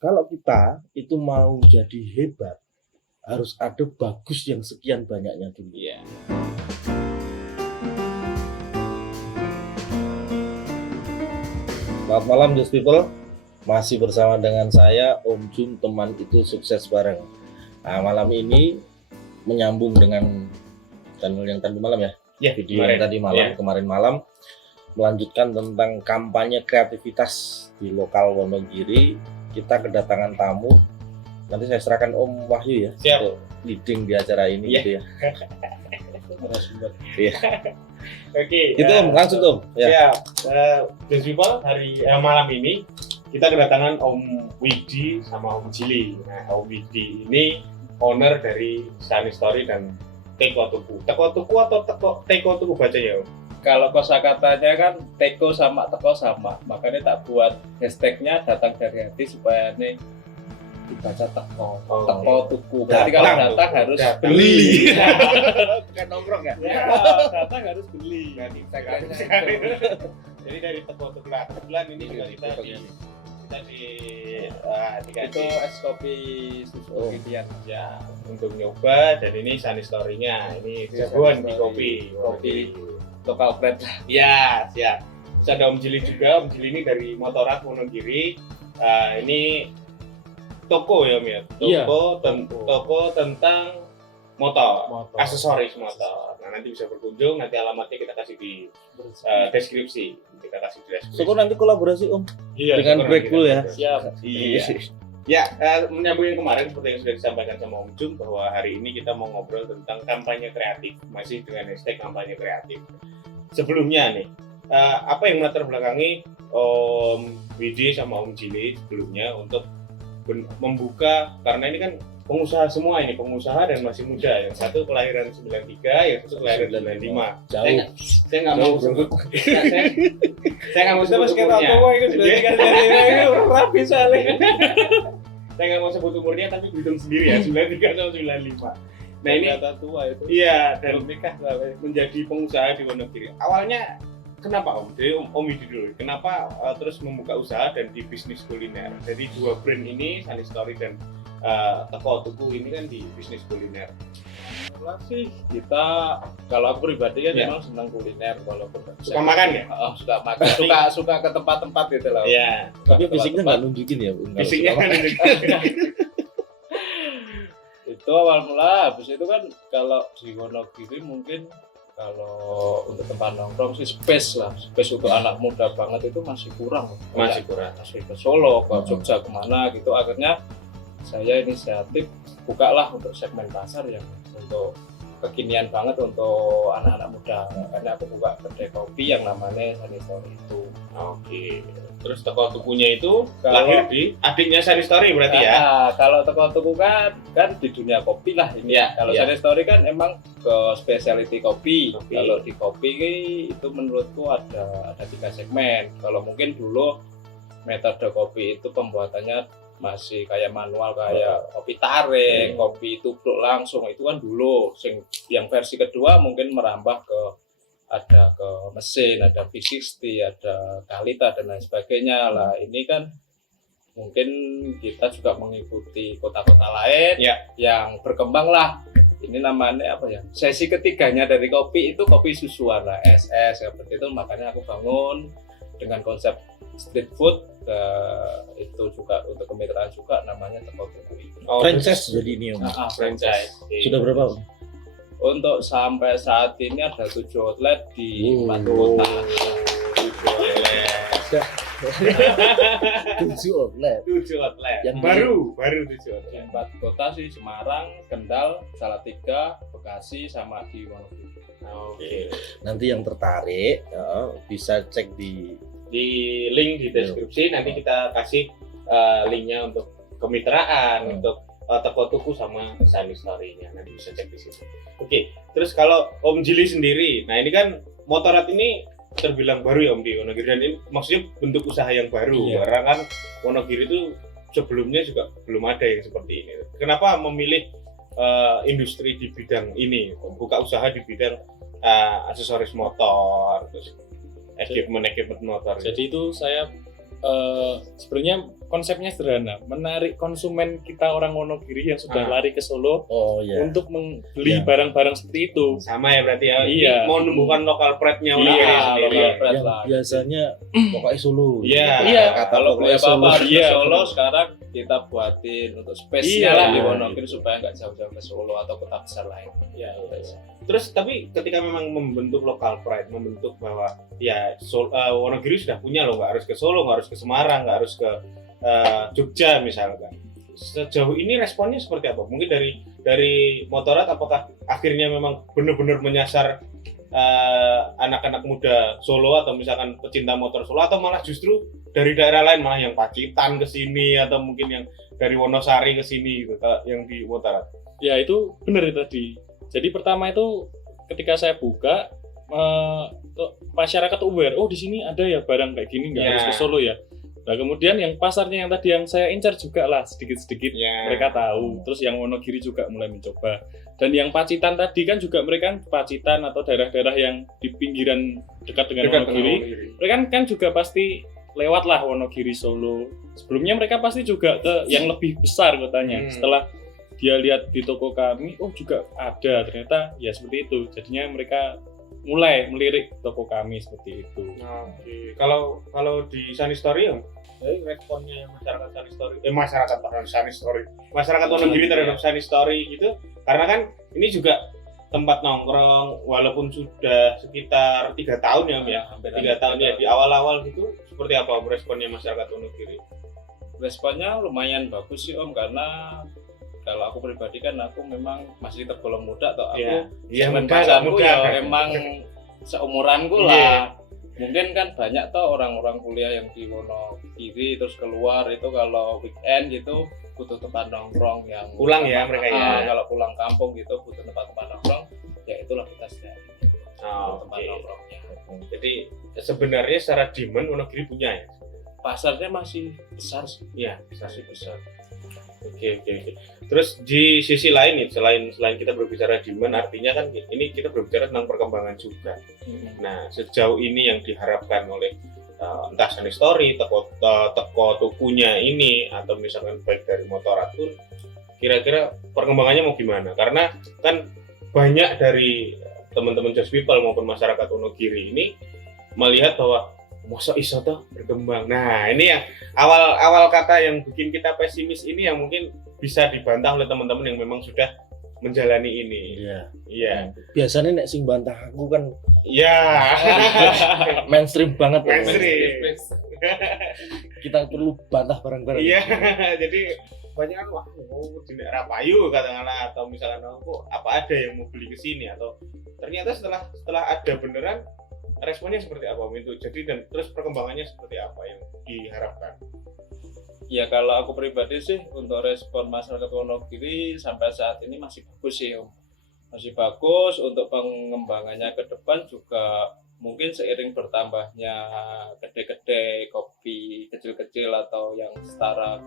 Kalau kita itu mau jadi hebat, harus ada bagus yang sekian banyaknya dulu. Iya. Selamat malam Just People, masih bersama dengan saya Om Jun, teman itu sukses bareng. Nah, malam ini menyambung dengan channel yang tadi malam ya, video yang tadi malam, kemarin malam melanjutkan tentang kampanye kreativitas di lokal Wonogiri. Kita kedatangan tamu, nanti saya serahkan Om Wahyu ya. Siap. Untuk leading di acara ini gitu ya. Iya. Oke. Itu Om, langsung Om. Ya. Just People, malam ini kita kedatangan Om Widi sama Om Jili. Nah, Om Widi ini owner dari Sunny Story dan Teko Tuku. Teko Tuku atau Teko Tuku bacanya Om? Kalau kosakatanya kan teko sama teko sama, makanya tak buat hashtagnya datang dari hati supaya ini dibaca teko, teko tuku. Berarti kalau datang harus beli. Bukan nongkrong ya? Ya, Datang harus beli. Jadi dari Teko Tuku. Nah, kebetulan ini juga kita itu es kopi susu Kitian ya untuk nyoba, dan ini Sunny Story-nya. Ini jagoan di kopi lokal brand. Ya, siap. Terus ada Om Jili juga. Om Jili ini dari Motorat Wonogiri. Ini toko ya Om ya. Toko tentang motor, aksesoris motor. Nah, nanti bisa berkunjung. Nanti alamatnya kita kasih di deskripsi. Kita kasih di deskripsi. Syukur nanti kolaborasi Om dengan Breakful ya. Siap. Iya. Ya, menyambung yang kemarin seperti yang sudah disampaikan sama Om Jun, bahwa hari ini kita mau ngobrol tentang kampanye kreatif, masih dengan hashtag kampanye kreatif. Sebelumnya nih, apa yang melatar belakangi Om Widi sama Om Jili sebelumnya untuk membuka, karena ini kan pengusaha semua ini, pengusaha dan masih muda. Yang satu kelahiran 93, yang satu kelahiran 95. Jauh. Saya nggak mau sebut. Saya nggak mau sebut umurnya. Rapi soalnya. Saya nggak mau sebut umurnya, tapi hitung sendiri ya, 93 atau 95. Nah ini kata tua itu. iya, dan nikah menjadi pengusaha di Wonogiri. Awalnya kenapa Om? Jadi Om Widi dulu. Kenapa terus membuka usaha dan di bisnis kuliner? Jadi dua brand ini, Sunny Story dan Teko Tuku ini kan di bisnis kuliner. Sih kita, kalau aku pribadi kan memang senang kuliner, walaupun Suka makan ya? Suka makan, suka ke tempat-tempat gitu loh. Iya. Tapi fisiknya nggak nunjukin ya, Bu. Fisiknya kan itu awal mula. Habis itu kan kalau di Wonogiri mungkin kalau untuk tempat nongkrong sih space untuk anak muda banget itu masih kurang. Masih ke Solo, ke Jogja, kemana gitu. Akhirnya saya inisiatif bukalah untuk segmen pasar yang untuk kekinian banget untuk anak-anak muda. Karena aku buka kedai kopi yang namanya Sunny Story itu. Oke. Terus Teko Tukunya itu lahir di adiknya Sunny Story berarti ya? Kalau Teko Tuku kan di dunia kopi lah ini. Ya, kalau Sunny Story kan emang ke specialty kopi. Kalau di kopi itu menurutku ada 3 segmen. Kalau mungkin dulu metode kopi itu pembuatannya masih kayak manual, kayak kopi tarik, kopi tubruk langsung, itu kan dulu. Yang versi kedua mungkin merambah ke mesin, ada V60, ada Kalita dan lain sebagainya lah. Ini kan mungkin kita juga mengikuti kota-kota lain yang berkembang lah. Ini namanya apa ya? Sesi ketiganya dari kopi itu kopi susuan lah, SS seperti itu. Makanya aku bangun dengan konsep street food, itu juga untuk kemitraan juga namanya Teko Tuku. Franchise jadi ini Om. Franchise. Sudah berapa Om? Untuk sampai saat ini ada 7 outlet di 4 kota. 7 outlet. Yang baru 7 outlet. Di 4 kota sih, Semarang, Kendal, Salatiga, Bekasi, sama di Wonogiri. Oke. Nanti yang tertarik bisa cek di link di deskripsi. Nanti kita kasih linknya untuk kemitraan, untuk Teko Tuku sama Sunny Story-nya. Nanti bisa cek di situ. Oke. Terus kalau Om Jili sendiri, nah ini kan Motorat ini terbilang baru ya Om di Wonogiri, dan ini maksudnya bentuk usaha yang baru. Karena kan Wonogiri itu sebelumnya juga belum ada yang seperti ini. Kenapa memilih industri di bidang ini, buka usaha di bidang aksesoris motor, terus equipment motor? Jadi itu saya sebenarnya konsepnya sederhana, menarik konsumen kita orang Wonogiri yang sudah Ah. lari ke Solo Oh iya. untuk membeli Iya. barang-barang seperti itu. Sama ya berarti ya. Iya. Ini mau numbuhkan lokal pride-nya Iya, Wonogiri sendiri. lokal pride. Yang lah. biasanya pokoknya Solo. Iya. Iya. Kata Kalau beli pokoknya apa-apa Solo. harus ke Iya. Solo, sekarang kita buatin untuk spesial Iya. lah di Wonogiri supaya nggak jauh-jauh ke Solo atau kota besar lain. Iya. Terus tapi ketika memang membentuk lokal pride, membentuk bahwa ya Wonogiri sudah punya loh, nggak harus ke Solo, nggak harus ke Semarang, nggak harus ke Jogja misalkan. Sejauh ini responnya seperti apa? Mungkin dari Motorrad apakah akhirnya memang benar-benar menyasar anak-anak muda Solo atau misalkan pecinta motor Solo, atau malah justru dari daerah lain, malah yang Pacitan ke sini atau mungkin yang dari Wonosari ke sini gitu, yang di Motorrad? Ya itu benar itu tadi. Jadi pertama itu ketika saya buka masyarakat aware, oh di sini ada ya barang kayak gini, nggak Ya. harus ke Solo ya. Nah kemudian yang pasarnya yang tadi yang saya incar juga lah sedikit-sedikit Ya. mereka tahu. Terus yang Wonogiri juga mulai mencoba. Dan yang Pacitan tadi kan juga mereka kan Pacitan atau daerah-daerah yang di pinggiran dekat dengan Wonogiri. Mereka kan juga pasti lewat lah Wonogiri Solo. Sebelumnya mereka pasti juga ke yang lebih besar kotanya. Setelah dia lihat di toko kami, oh juga ada, ternyata ya seperti itu. Jadinya mereka mulai melirik toko kami seperti itu. Oke. Kalau di Sunny Story ya, responnya masyarakat Sunny Story, masyarakat Wonogiri terhadap Sunny Story gitu, karena kan ini juga tempat nongkrong walaupun sudah sekitar 3 tahun ya Om ya, Hampir 3 tahun ya, di awal-awal gitu seperti apa responnya masyarakat Wonogiri? Responnya lumayan bagus sih Om, karena kalau aku pribadi kan aku memang masih tergolong muda atau aku Iya, segmen muda, pasarku muda. ya emang seumuranku Iya. lah. Mungkin kan banyak toh orang-orang kuliah yang di Wonogiri terus keluar itu kalau weekend gitu butuh tempat nongkrong yang Pulang ya mereka ya. Kalau pulang kampung gitu butuh tempat-tempat nongkrong, ya itulah kita sediain Oh, tempat oke. nongkrongnya. Jadi sebenarnya secara demand Wonogiri punya ya? Pasarnya masih besar sih. Iya, Masih besar. Oke. Terus di sisi lain nih, selain kita berbicara demand, artinya kan ini kita berbicara tentang perkembangan juga. Nah, sejauh ini yang diharapkan oleh entah Sunny Story, teko tokunya ini, atau misalkan baik dari Motorrad pun, kira-kira perkembangannya mau gimana? Karena kan banyak dari teman-teman Just People maupun masyarakat Wonogiri ini melihat bahwa masa iso toh berkembang. Nah, ini yang awal kata yang bikin kita pesimis ini yang mungkin bisa dibantah oleh teman-teman yang memang sudah menjalani ini. Iya. Biasanya nek sing bantah aku kan Iya. mainstream banget. Mainstream. Kita perlu bantah bareng-bareng. Iya. Jadi banyak kan wah mau di daerah Payu katakanlah, atau misalkan aku apa ada yang mau beli ke sini, atau ternyata setelah ada beneran responnya seperti apa itu. Jadi dan terus perkembangannya seperti apa yang diharapkan. Ya kalau aku pribadi sih untuk respon masyarakat Wonogiri sampai saat ini masih bagus sih Om. Masih bagus. Untuk pengembangannya ke depan juga mungkin seiring bertambahnya gede-gede kopi kecil-kecil atau yang setara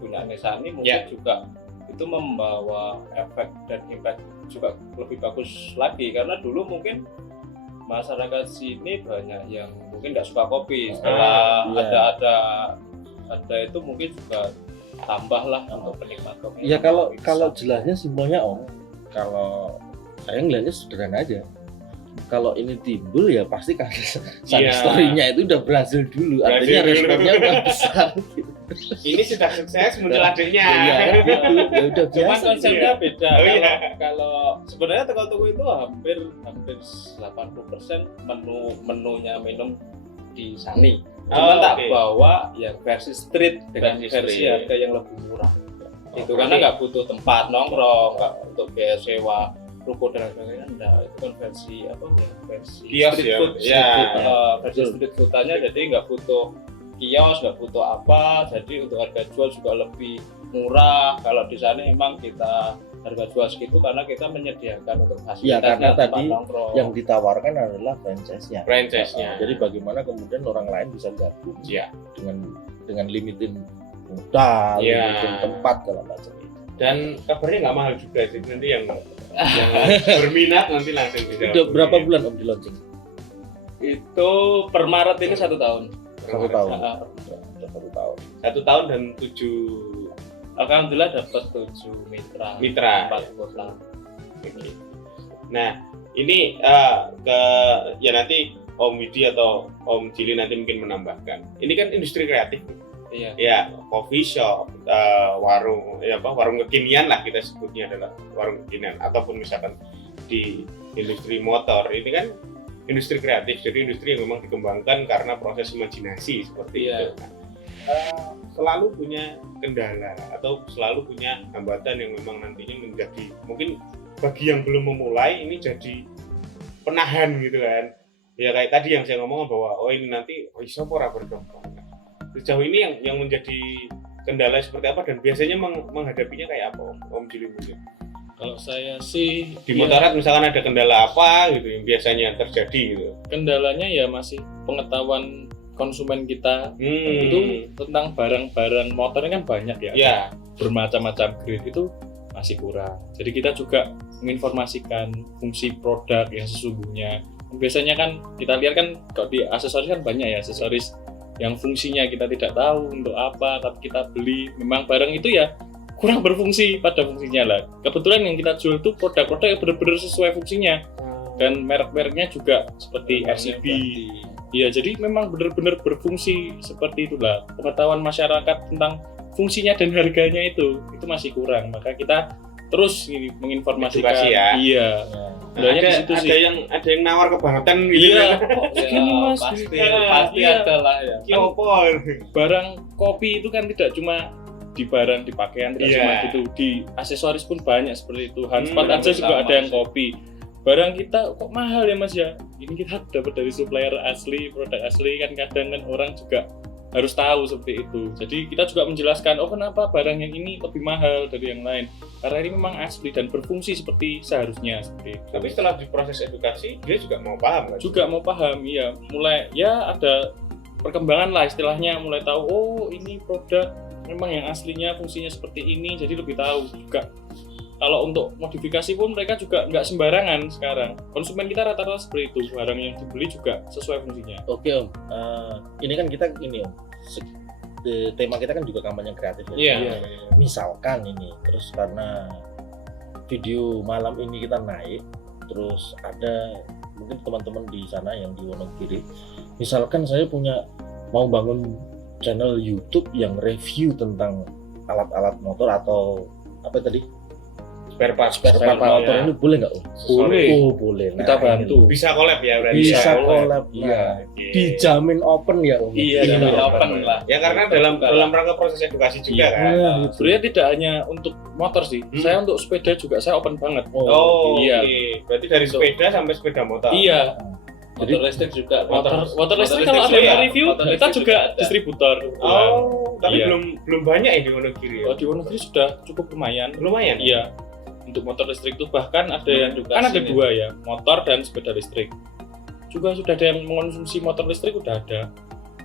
punya Nesani mungkin juga itu membawa efek dan impact juga lebih bagus lagi, karena dulu mungkin masyarakat sini banyak yang mungkin nggak suka kopi. Setelah ada itu mungkin juga tambah lah untuk penikmat kopi. Ya kalau jelasnya simpelnya Om, kalau saya ngelihatnya sederhana aja. Kalau ini timbul ya pasti karena Sunny Story-nya itu udah berhasil dulu, artinya responnya udah besar. Ini sudah sukses muncul adiknya. Iya, gitu. Ya udah Cuman biasa. konsepnya beda. Oh, iya. Kalau sebenarnya toko-toko itu hampir 80% menunya minum di Sunny. Cuma tak bawa yang versi street dengan versi harga yang lebih murah. Itu karena nggak butuh tempat nongkrong, nggak untuk biaya sewa ruko dan sebagainya. Enggak, itu kan versi apa ya? Versi Kios street ya. food. Versi Betul. street food-nya jadi nggak butuh kios, nggak butuh apa, jadi untuk harga jual juga lebih murah. Kalau di sana memang kita harga jual segitu karena kita menyediakan untuk Ya karena fasilitasnya tempat tadi nongkrong. yang ditawarkan adalah franchise-nya. Franchise-nya. Jadi bagaimana kemudian orang lain bisa gabung Iya. dengan limitin modal, Iya. limitin tempat segala macam itu. Dan kabarnya nggak mahal juga sih, nanti yang berminat nanti langsung bisa. Udah berapa bulan Om di launching? Itu per Maret ini 1 tahun. 1 tahun. Ah, Udah 1 tahun. 1 tahun dan 7 Alhamdulillah dapat 7 mitra. 4 kota. Oke. Nah, ini ya nanti Om Widi atau Om Jili nanti mungkin menambahkan. Ini kan industri kreatif. Iya. Ya, coffee shop, warung, warung kekinian lah kita sebutnya adalah warung kekinian, ataupun misalkan di industri motor. Ini kan industri kreatif, jadi industri yang memang dikembangkan karena proses imajinasi seperti itu. Nah, selalu punya kendala atau selalu punya hambatan yang memang nantinya menjadi mungkin bagi yang belum memulai ini jadi penahan gitu kan. Ya kayak tadi yang saya ngomong bahwa ini nanti iso ora berkembang. Sejauh ini yang menjadi kendala seperti apa dan biasanya menghadapinya kayak apa Om Jili mungkin? Kalau saya sih Di Motorrad misalkan ada kendala apa gitu yang biasanya terjadi gitu. kendalanya ya masih pengetahuan konsumen kita itu tentang barang-barang motor ini kan banyak ya. Ya, Bermacam-macam grade itu masih kurang. Jadi kita juga menginformasikan fungsi produk yang sesungguhnya. Biasanya kan kita lihat kan kalau di aksesoris kan banyak ya aksesoris yang fungsinya kita tidak tahu untuk apa, tapi kita beli memang barang itu ya kurang berfungsi pada fungsinya lah. Kebetulan yang kita jual itu produk-produk yang benar-benar sesuai fungsinya dan merek-mereknya juga seperti RCB. Ya, jadi memang benar-benar berfungsi seperti itulah. Pengetahuan masyarakat tentang fungsinya dan harganya itu masih kurang. Maka kita terus menginformasikan. Edukasi ya. Iya. Nah, ada yang nawar kebangetan gitu. Iya. Kan. Gini Mas, pasti Iya. ada lah ya. Ki opo? Barang kopi itu kan tidak cuma di barang di pakaian tidak cuma gitu, di aksesoris pun banyak seperti itu. Handspot aja juga ada yang kopi. Barang kita kok mahal ya Mas ya? Ini kita dapat dari supplier asli, produk asli kan kadang kan orang juga harus tahu seperti itu. Jadi kita juga menjelaskan, kenapa barang yang ini lebih mahal dari yang lain. Karena ini memang asli dan berfungsi seperti seharusnya. Seperti itu. Tapi setelah diproses edukasi, dia juga mau paham kan? Juga mau paham, iya. Mulai ya ada perkembangan lah istilahnya, mulai tahu, ini produk memang yang aslinya fungsinya seperti ini, jadi lebih tahu juga. Kalau untuk modifikasi pun mereka juga nggak sembarangan sekarang. Konsumen kita rata-rata seperti itu, barang yang dibeli juga sesuai fungsinya. Oke Om, ini kan kita ini Om, tema kita kan juga kampanye kreatif ya. Iya. Misalkan ini, terus karena video malam ini kita naik, terus ada mungkin teman-teman di sana yang di Wonogiri, misalkan saya mau bangun channel YouTube yang review tentang alat-alat motor atau apa tadi? Spare part motor ini boleh nggak Om? Boleh. Oh boleh. Kita bantu. Bisa collab ya berarti. Bisa collab. Iya. Dijamin open ya Om. Iya, dijamin open lah. Ya karena dalam rangka proses edukasi juga kan. Iya, Sebenarnya tidak hanya untuk motor sih. Saya untuk sepeda juga saya open banget. Iya. Iya. Berarti dari sepeda sampai sepeda motor. Iya. Jadi Motor listrik juga. Motor Motor listrik kalau ada yang review, kita juga distributor. Tapi Iya. belum banyak ya di Wonogiri. Oh, di Wonogiri sudah cukup lumayan. Lumayan. Iya. Untuk motor listrik itu bahkan ada yang kan ada dua ya, motor dan sepeda listrik. Juga sudah ada yang mengonsumsi motor listrik, udah ada.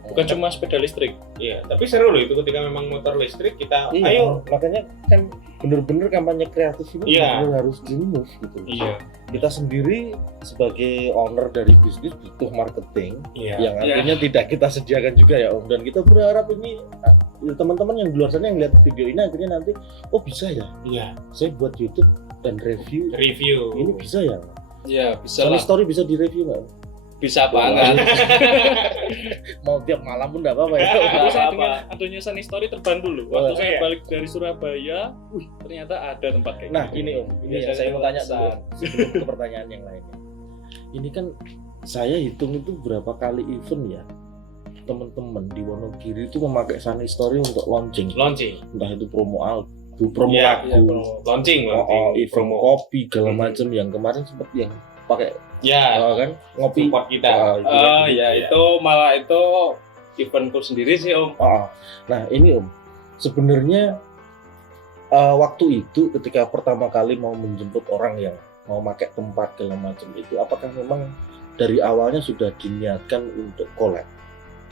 Bukan cuma sepeda listrik. Iya, tapi seru loh itu ketika memang motor listrik kita ayo. Makanya kan bener-bener kampanye kreatif ini Iya. bener harus di-move gitu. Iya. Kita sendiri sebagai owner dari bisnis butuh marketing Iya. yang artinya tidak kita sediakan juga ya Om, dan kita berharap ini teman-teman yang di luar sana yang lihat video ini akhirnya nanti bisa ya Iya. saya buat YouTube dan review ini bisa ya. Iya, bisa Sunny lah. Story bisa direview nggak? Bisa banget. Mau tiap malam pun nggak apa-apa ya. Tapi saya dengan adanya Sunny Story terbantu loh. Waktu saya iya. balik dari Surabaya, ternyata ada tempat kayak Nah gitu. ini Om, ini Biasanya yang saya mau tanya pesan. dulu sebelum ke pertanyaan yang lainnya. Ini kan saya hitung itu berapa kali event ya teman-teman di Wonogiri itu memakai Sunny Story untuk launching. Entah itu promo album, promo Iya, lagu, launching, event promo. kopi, segala macam yang kemarin seperti yang pakai Ya, kan ngopi. support kita. Itu malah itu eventku sendiri sih Om. Nah ini Om, sebenarnya waktu itu ketika pertama kali mau menjemput orang yang mau pakai tempat segala macam itu, apakah memang dari awalnya sudah diniatkan untuk collab?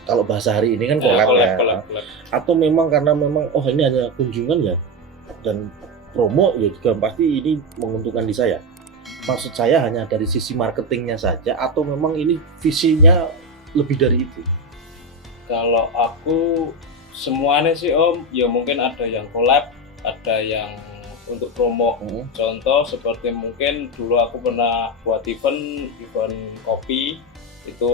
Kalau bahasa hari ini kan collab ya. Collab. Atau memang karena memang ini hanya kunjungan ya dan promo ya juga pasti ini menguntungkan di saya. Maksud saya hanya dari sisi marketingnya saja atau memang ini visinya lebih dari itu? Kalau aku semuanya sih Om, ya mungkin ada yang collab, ada yang untuk promo. Contoh seperti mungkin dulu aku pernah buat event kopi itu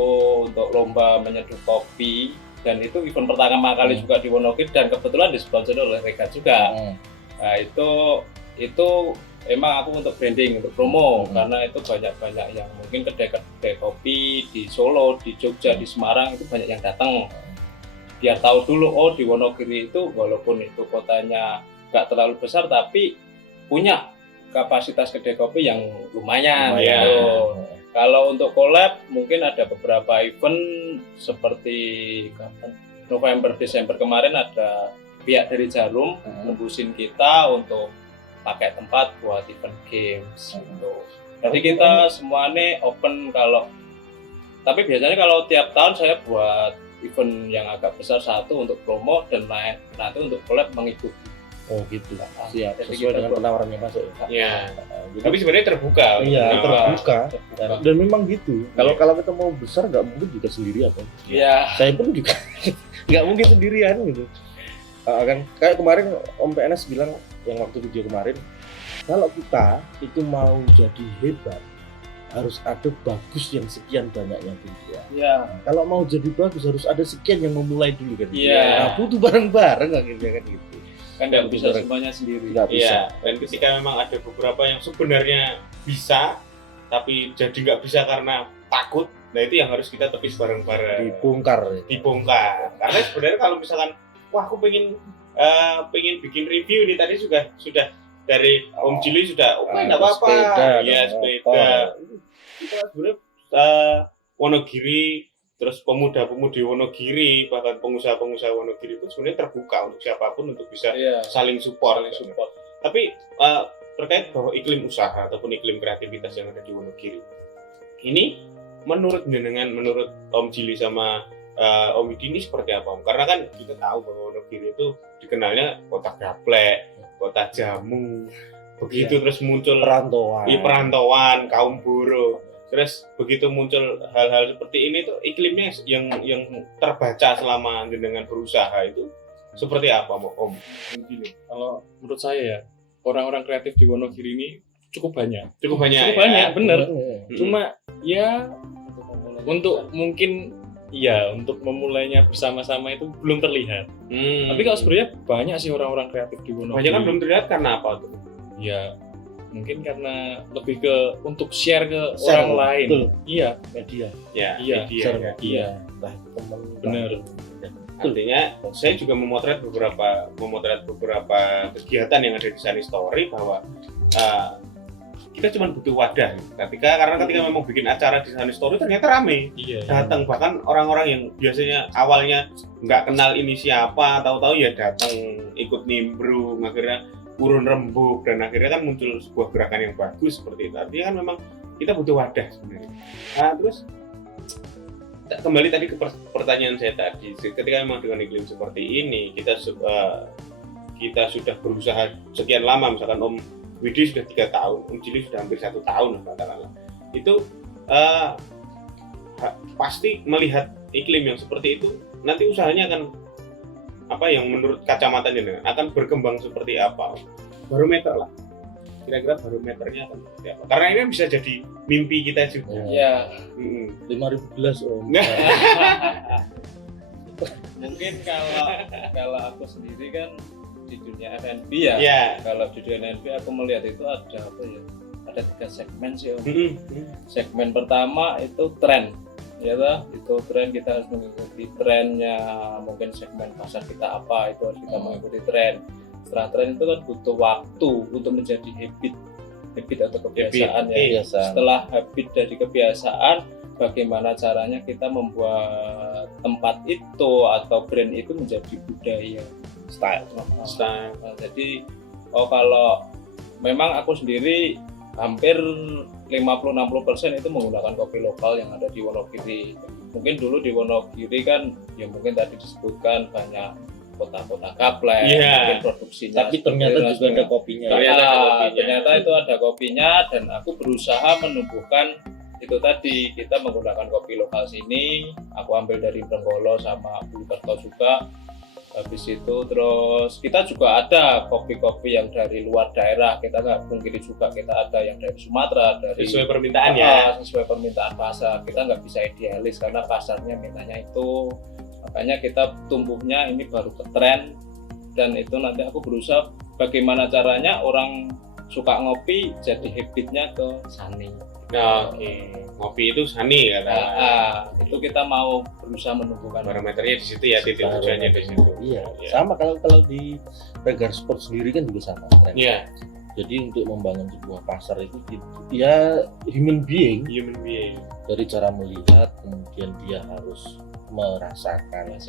untuk lomba menyeduh kopi, dan itu event pertama kali juga di Wonogiri dan kebetulan disponsor oleh Rega juga. Nah itu emang aku untuk branding, untuk promo, karena itu banyak yang mungkin kedai kopi di Solo, di Jogja, di Semarang itu banyak yang datang. Biar tahu dulu, oh di Wonogiri itu walaupun itu kotanya nggak terlalu besar tapi punya kapasitas kedai kopi yang lumayan. Kalau untuk collab mungkin ada beberapa event seperti November Desember kemarin ada pihak dari Jarum nembusin kita untuk pakai tempat buat event games gitu. Jadi kita semuanya open tapi biasanya kalau tiap tahun saya buat event yang agak besar satu untuk promo dan lain nanti untuk collab mengikuti. Oh gitu lah. Siap. Sesuai dengan penawarannya masuk. Iya. Tapi sebenarnya terbuka. Iya, terbuka. Dan memang gitu. Kalau kita mau besar nggak mungkin juga sendirian kan. Iya. Saya pun juga nggak mungkin sendirian gitu. Kan kayak kemarin Om PNS bilang yang waktu video kemarin, kalau kita itu mau jadi hebat harus ada bagus yang sekian banyaknya dulu ya. Iya. Kalau mau jadi bagus harus ada sekian yang memulai dulu kan. Iya. Nah, butuh bareng-bareng akhirnya kan gitu. Kan nggak bisa semuanya sendiri. Nggak bisa. Iya. Dan ketika memang ada beberapa yang sebenarnya bisa tapi jadi nggak bisa karena takut, nah itu yang harus kita tepis bareng-bareng. Dibongkar. Karena sebenarnya kalau misalkan wah aku pengen bikin review ini tadi sudah dari Om Jili sudah nggak apa-apa ya sepeda kita sebenarnya Wonogiri terus pemuda-pemudi Wonogiri bahkan pengusaha-pengusaha Wonogiri pun sebenarnya terbuka untuk siapapun untuk bisa saling support. Tapi terkait bahwa iklim usaha ataupun iklim kreativitas yang ada di Wonogiri ini menurut Om Jili sama Om Widi ini seperti apa? Karena kan kita tahu bahwa Wonogiri itu dikenalnya kota gaplek, kota jamu, begitu terus muncul perantauan kaum buruh. Terus begitu muncul hal-hal seperti ini tuh iklimnya yang terbaca selama dengan berusaha itu seperti apa, Om? Kalau menurut saya ya orang-orang kreatif di Wonogiri ini cukup banyak, bener. Cuma ya untuk mungkin untuk memulainya bersama-sama itu belum terlihat. Tapi kalau sebenarnya banyak sih orang-orang kreatif di Wonogiri. Banyak kan belum terlihat karena apa tuh? Ya mungkin karena lebih ke untuk share ke orang lain. Betul. Iya, Media. Iya. Nah, teman. Bener. Artinya saya juga memotret beberapa kegiatan yang ada di Sunny Story bahwa kita cuma butuh wadah. Karena ketika memang bikin acara di Sunny Story ternyata rame. Datang bahkan orang-orang yang biasanya awalnya nggak kenal ini siapa, tahu-tahu ya datang ikut nimbrung, akhirnya urun rembuk dan akhirnya kan muncul sebuah gerakan yang bagus seperti itu. Artinya kan memang kita butuh wadah sebenarnya. Nah, terus kembali tadi ke pertanyaan saya tadi, ketika memang dengan iklim seperti ini kita sudah berusaha sekian lama, misalkan Om Widi sudah 3 tahun, Om Jili sudah hampir 1 tahun katakanlah. Itu pasti melihat iklim yang seperti itu nanti usahanya akan apa yang menurut kacamatanya akan berkembang seperti apa? Barometer lah. Kira-kira barometernya akan seperti apa? Karena ini bisa jadi mimpi kita juga. Iya. 5.000 gelas Om. Mungkin kalau aku sendiri kan di dunia F&B ya. Kalau di dunia F&B aku melihat itu ada apa ya? Ada 3 segmen sih Om. Segmen pertama itu tren. Ya lah, itu tren, kita harus mengikuti trennya. Mungkin segmen pasar kita apa, itu harus kita mengikuti tren. Setelah tren itu kan butuh waktu untuk menjadi habit atau kebiasaan ya. Setelah habit dari kebiasaan, bagaimana caranya kita membuat tempat itu atau brand itu menjadi budaya, style. Nah, jadi kalau memang aku sendiri hampir 50-60% itu menggunakan kopi lokal yang ada di Wonogiri. Mungkin dulu di Wonogiri kan ya mungkin tadi disebutkan banyak kota-kota gaplek, mungkin produksinya. Tapi ternyata juga ada kopinya. Ternyata itu ada kopinya dan aku berusaha menumbuhkan itu tadi. Kita menggunakan kopi lokal sini, aku ambil dari Brenggolo sama Purwokerto juga. Habis itu terus kita juga ada kopi-kopi yang dari luar daerah, kita nggak pungkiri juga kita ada yang dari Sumatera, dari Sesuai permintaan ya. sesuai permintaan pasar. Kita nggak bisa idealis karena pasarnya mintanya itu, makanya kita tumbuhnya ini baru ke tren, dan itu nanti aku berusaha bagaimana caranya orang suka ngopi jadi habitnya ke Sani. Nah, oke. Ngopi itu Sani kata. Itu kita mau berusaha menumbuhkan Barometernya di situ ya, titik tujuannya di situ. Iya. Iya. Sama kalau di Regar Sport sendiri kan juga sama. Iya, Jadi untuk membangun sebuah pasar itu ya human being, human being. dari cara melihat, kemudian dia harus merasakan,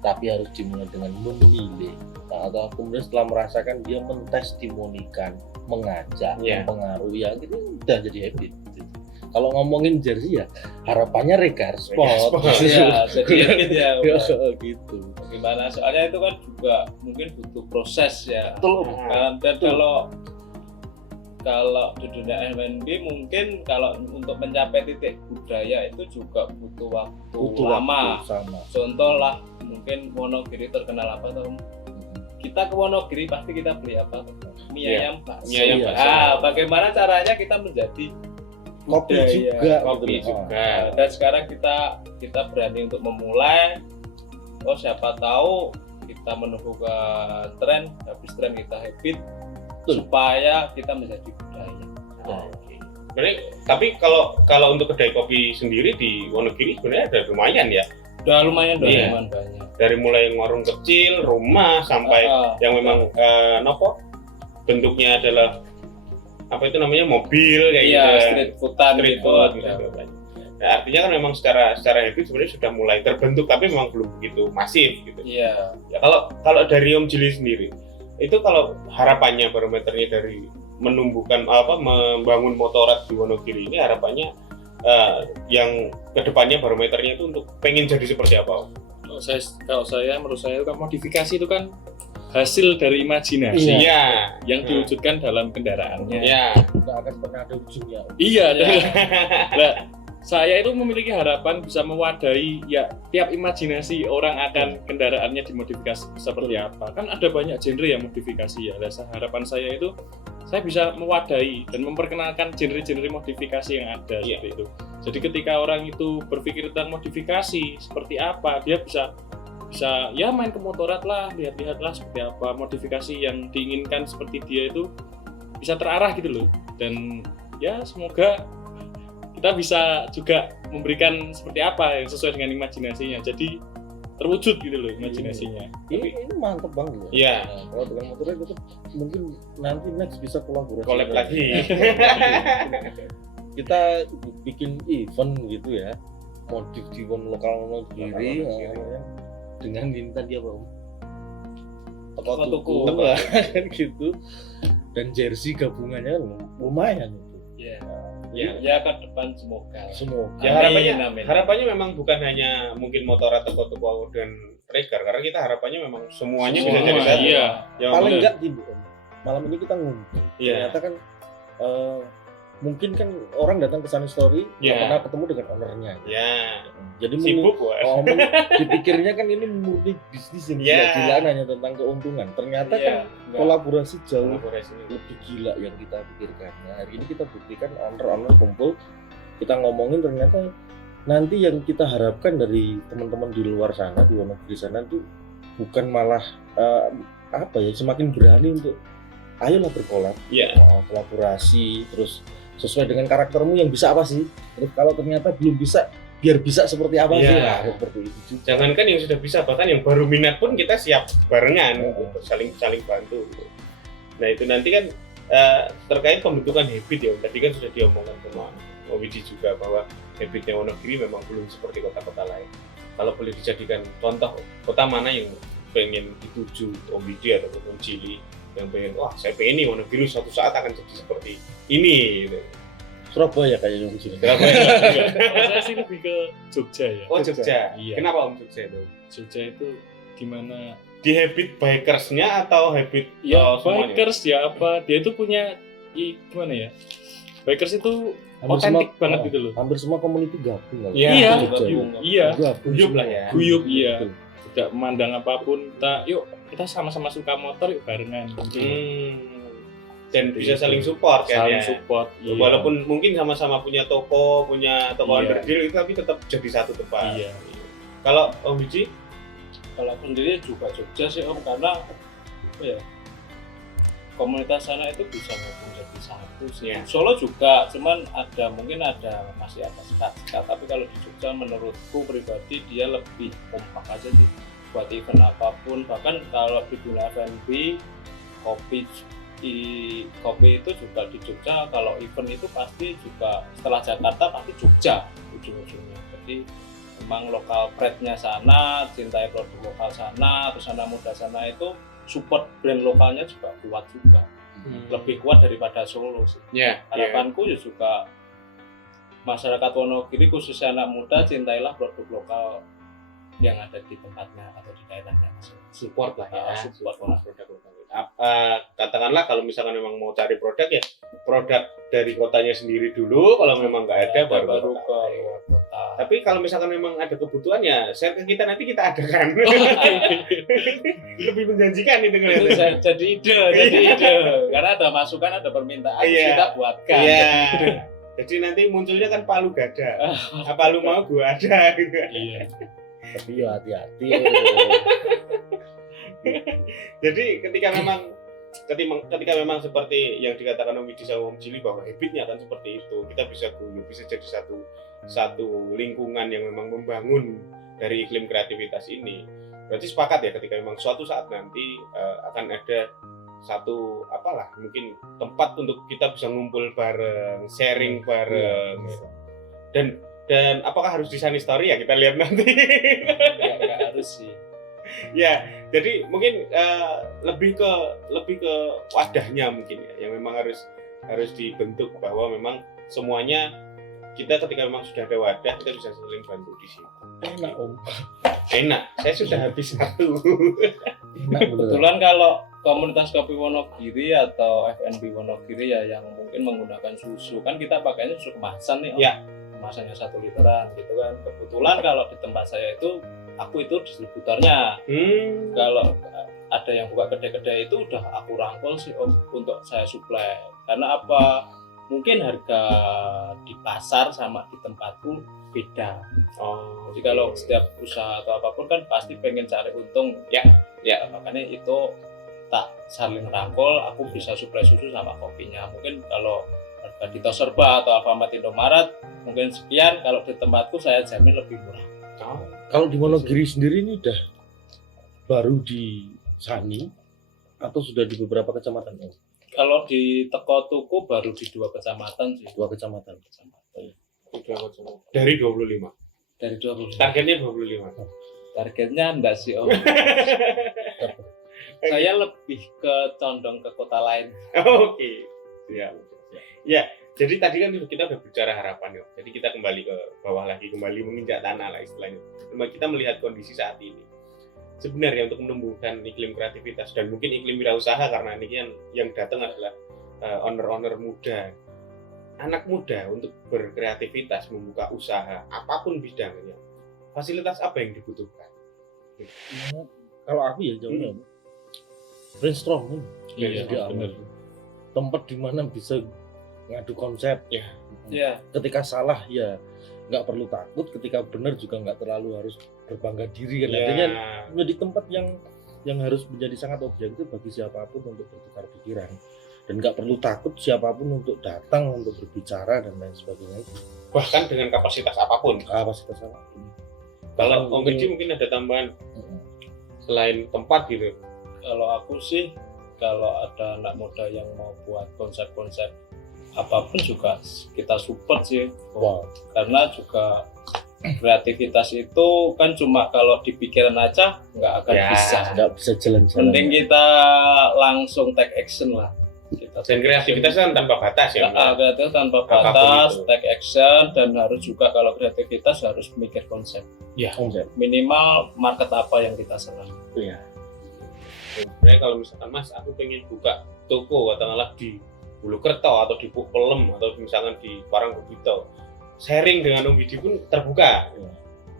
tapi harus dimulai dengan memilih. Nah, atau kemudian setelah merasakan dia mentestimonikan, mengajak, mempengaruhi, ya itu udah jadi habit. Kalau ngomongin jersey ya harapannya Regar Sport. ya, jadi habit ya. Gitu. Gimana? Soalnya itu kan juga mungkin butuh proses ya. Betul. Dan kalau di dunia F&B mungkin kalau untuk mencapai titik budaya itu juga butuh waktu lama. Sama. Contoh lah mungkin Wonogiri terkenal apa tuh? Kita ke Wonogiri pasti kita beli apa? Mie ayam bakso. Mie ayam bakso. Bagaimana caranya kita menjadi Kopi budaya, juga, Kopi gitu. juga. dan sekarang kita berani untuk memulai. Oh siapa tahu kita menumbuhkan tren, habis tren kita habit, supaya kita menjadi budaya. Oke. Sebenarnya, tapi kalau untuk kedai kopi sendiri di Wonogiri sebenarnya ada lumayan ya. Udah lumayan Iya. banyak. Dari mulai warung kecil, rumah sampai yang memang bentuknya adalah apa itu namanya mobil kayak iya, gitu. street foodan Street gitu. food gitu. Nah, artinya kan memang secara habit sebenarnya sudah mulai terbentuk tapi memang belum begitu masif gitu. Iya. Ya, kalau dari Om Jili sendiri itu kalau harapannya barometernya dari menumbuhkan membangun motorat di Wonogiri ini harapannya yang kedepannya barometernya itu untuk pengen jadi seperti apa? Menurut saya kan modifikasi itu kan hasil dari imajinasi Iya. yang diwujudkan dalam kendaraannya. Iya. Nggak akan pernah ada ujungnya. Iya. Nah, saya itu memiliki harapan bisa mewadahi ya tiap imajinasi orang akan kendaraannya dimodifikasi seperti apa. Kan ada banyak genre yang modifikasi ya. Nah, harapan saya itu saya bisa mewadahi dan memperkenalkan genre-genre modifikasi yang ada seperti itu. Jadi ketika orang itu berpikir tentang modifikasi seperti apa, dia bisa ya main ke motorat lah, lihat-lihatlah seperti apa modifikasi yang diinginkan seperti dia itu bisa terarah gitu loh. Dan ya semoga kita bisa juga memberikan seperti apa yang sesuai dengan imajinasinya. Jadi terwujud gitu loh imajinasinya. Ini mantep banget ya. Iya. Nah, kalau dengan motornya itu mungkin nanti next bisa kolaborasi. Collab lagi. Kita bikin event gitu ya, modif di lokal Wonogiri dengan minta dia apa? Toko-toko kan gitu. Dan jersey gabungannya lumayan itu. Iya. Ya ke depan semoga. Ya, Amin. harapannya memang bukan hanya mungkin motorat toko-toko dan Regar, karena kita harapannya memang semuanya bisa jadi satu. Iya. Ya, Paling bener. enggak gini Om, malam ini kita ngumpul. Iya. Ternyata kan mungkin kan orang datang ke Sunny Story nggak pernah ketemu dengan ownernya. Ya. Jadi Sibuk wah. dipikirnya kan ini murni bisnis yang gila-gilaan hanya tentang keuntungan. Ternyata kan kolaborasi jauh lebih gila yang kita pikirkan. Nah, hari ini kita buktikan owner kumpul, kita ngomongin ternyata nanti yang kita harapkan dari teman-teman di luar sana, di Wonogiri sana itu bukan malah semakin berani untuk ayolah berkolab, kolaborasi, terus sesuai dengan karaktermu yang bisa apa sih? Terus kalau ternyata belum bisa, biar bisa seperti apa sih? Nah, seperti itu juga. Jangankan yang sudah bisa, bahkan yang baru minat pun kita siap barengan untuk saling bantu. Nah itu nanti kan terkait pembentukan habit ya, tadi kan sudah diomongkan sama Om Widi juga bahwa habitnya Wonogiri memang belum seperti kota-kota lain. Kalau boleh dijadikan contoh, kota mana yang pengen dituju Om Widi atau Om Jili yang pengen, wah saya pengen nih Wonogiri suatu saat akan jadi seperti ini gitu. Surabaya kayaknya yang sini. Saya sih lebih ke Jogja ya. Oh Jogja. Iya. Kenapa Om Jogja itu? Jogja itu gimana? Di habit bikersnya atau habit Ya semuanya? bikers ya apa? Dia itu punya gimana ya? Bikers itu Hampir otentik semua- banget gitu loh. Hampir semua community gabung. Iya, Iya, Jogja. iya. Gabung Guyub semua. lah ya. Guyub, iya. Betul. tidak memandang apapun, kita sama-sama suka motor, yuk barengan. Dan Seperti bisa itu. saling support kan Saling ya. support. Iya. Walaupun mungkin sama-sama punya toko Iya. underdeal itu, tapi tetap jadi satu tempat. Iya. Kalau Om Biji, Kalau aku sendiri juga Jogja sih Om, karena apa ya, komunitas sana itu bisa ngomong jadi satu sih. Iya. Solo juga, cuman mungkin masih ada sekat-sekat, tapi kalau di Jogja menurutku pribadi dia lebih kompak aja sih buat event apapun. Bahkan kalau di dunia F&B, kopi itu juga di Jogja, kalau event itu pasti juga setelah Jakarta pasti Jogja ujung-ujungnya. Jadi memang lokal pride-nya sana, cintai produk lokal sana, terus anak muda sana itu support brand lokalnya juga kuat juga, lebih kuat daripada Solo sih. ya, Harapanku ya juga masyarakat Wonogiri khususnya anak muda, cintailah produk lokal yang ada di tempatnya atau di daerahnya masing-masing. support lah ya, Support support produk lokal. Katakanlah kalau misalkan memang mau cari produk ya produk dari kotanya sendiri dulu, kalau memang nggak ada baru ke luar kota. Tapi kalau misalkan memang ada kebutuhan ya share ke kita, nanti kita adakan. Lebih menjanjikan itu Itu kelihatannya. jadi ide, karena ada masukan, ada permintaan, Iya. kita buatkan. Iya. Jadi nanti munculnya kan palu gada. Apa lu mau gua ada gitu. Iya. Tapi ya hati-hati. Jadi ketika memang seperti yang dikatakan Om Widi sama Om Jili bahwa habitnya kan seperti itu, kita bisa guyup, bisa jadi satu lingkungan yang memang membangun dari iklim kreativitas ini. Berarti sepakat ya ketika memang suatu saat nanti akan ada satu mungkin tempat untuk kita bisa ngumpul bareng, sharing bareng. Dan apakah harus di Sunny Story ya, kita lihat nanti. Nggak harus sih. Ya, jadi mungkin lebih ke wadahnya mungkin ya, yang memang harus dibentuk bahwa memang semuanya kita ketika memang sudah ada wadah, kita bisa saling bantu di situ. Enak Om. Enak, saya sudah habis satu. Enak bener. Kebetulan kalau komunitas kopi Wonogiri atau F&B Wonogiri ya yang mungkin menggunakan susu, kan kita pakainya susu kemasan nih Om. Ya. Kemasannya 1 literan gitu kan. Kebetulan kalau di tempat saya itu aku itu distributornya. Kalau ada yang buka kedai-kedai itu udah aku rangkul sih Om untuk saya suplai. Karena apa? Mungkin harga di pasar sama di tempatku beda. Oh, Jadi kalau setiap usaha atau apapun kan pasti pengen cari untung. Ya, makanya itu tak saling rangkul, aku bisa suplai susu sama kopinya. Mungkin kalau harga di Toserba atau Alfamart Indomaret mungkin sekian, kalau di tempatku saya jamin lebih murah. Kalau di Wonogiri sendiri ini udah baru di Sani atau sudah di beberapa kecamatan Om? Kalau di Teko Tuku baru di 2 kecamatan sih. 2 kecamatan. dari 25. Dari 20. Targetnya 25. Targetnya enggak sih Om. Saya lebih condong ke kota lain. Oke. Siap. Ya, jadi tadi kan kita udah bicara harapan ya. Jadi kita kembali ke bawah lagi, kembali menginjak tanah lah istilahnya. Kita melihat kondisi saat ini. Sebenarnya untuk menumbuhkan iklim kreativitas dan mungkin iklim wirausaha, karena ini yang datang adalah owner-owner muda, anak muda, untuk berkreativitas membuka usaha apapun bidangnya. Fasilitas apa yang dibutuhkan? Kalau aku ya jauhnya brainstorming. Iya, Di awal. benar. Tempat di mana bisa ngadu konsep. Ya, Ketika salah ya nggak perlu takut, ketika benar juga nggak terlalu harus berbangga diri kan. Artinya menjadi tempat yang harus menjadi sangat objektif bagi siapapun untuk bertukar pikiran, dan nggak perlu takut siapapun untuk datang untuk berbicara dan lain sebagainya. Bahkan dengan kapasitas apapun. Kapasitas apapun. Kalau Om Biji mungkin ada tambahan selain tempat gitu. kalau aku sih kalau ada anak muda yang mau buat konsep-konsep apapun juga kita support sih. Wow. Karena juga kreativitas itu kan cuma kalau di pikiran aja nggak akan bisa. Nggak bisa jalan-jalan. Penting kita langsung take action lah. Dan kreativitas kan tanpa batas ya. Kreativitas tanpa Apapun batas, itu. take action, dan harus juga kalau kreativitas harus mikir konsep. Konsep. Minimal market apa yang kita serang. Iya. Sebenarnya kalau misalkan Mas, aku pengen buka toko katakanlah di Bulukerto atau di Pupelem atau misalkan di Parangkubito, sharing dengan Om Widi pun terbuka.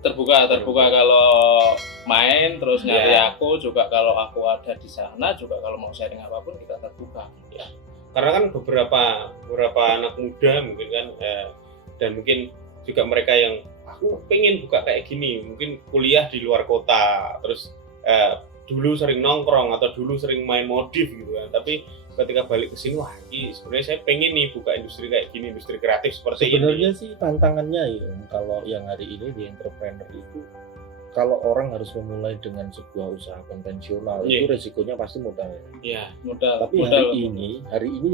terbuka kalau main terus nyari Ya. aku juga, kalau aku ada di sana juga, kalau mau sharing apapun kita terbuka. Ya. Karena kan beberapa anak muda mungkin kan dan mungkin juga mereka yang aku pengen buka kayak gini, mungkin kuliah di luar kota, terus dulu sering nongkrong atau dulu sering main modif gitu kan, tapi ketika balik ke sini, wah ini sebenarnya saya pengen nih buka industri kayak gini, industri kreatif seperti Sebenarnya ini. sih tantangannya ya, kalau yang hari ini di entrepreneur itu, kalau orang harus memulai dengan sebuah usaha konvensional, itu resikonya pasti modal. Iya. Modal. Tapi hari ini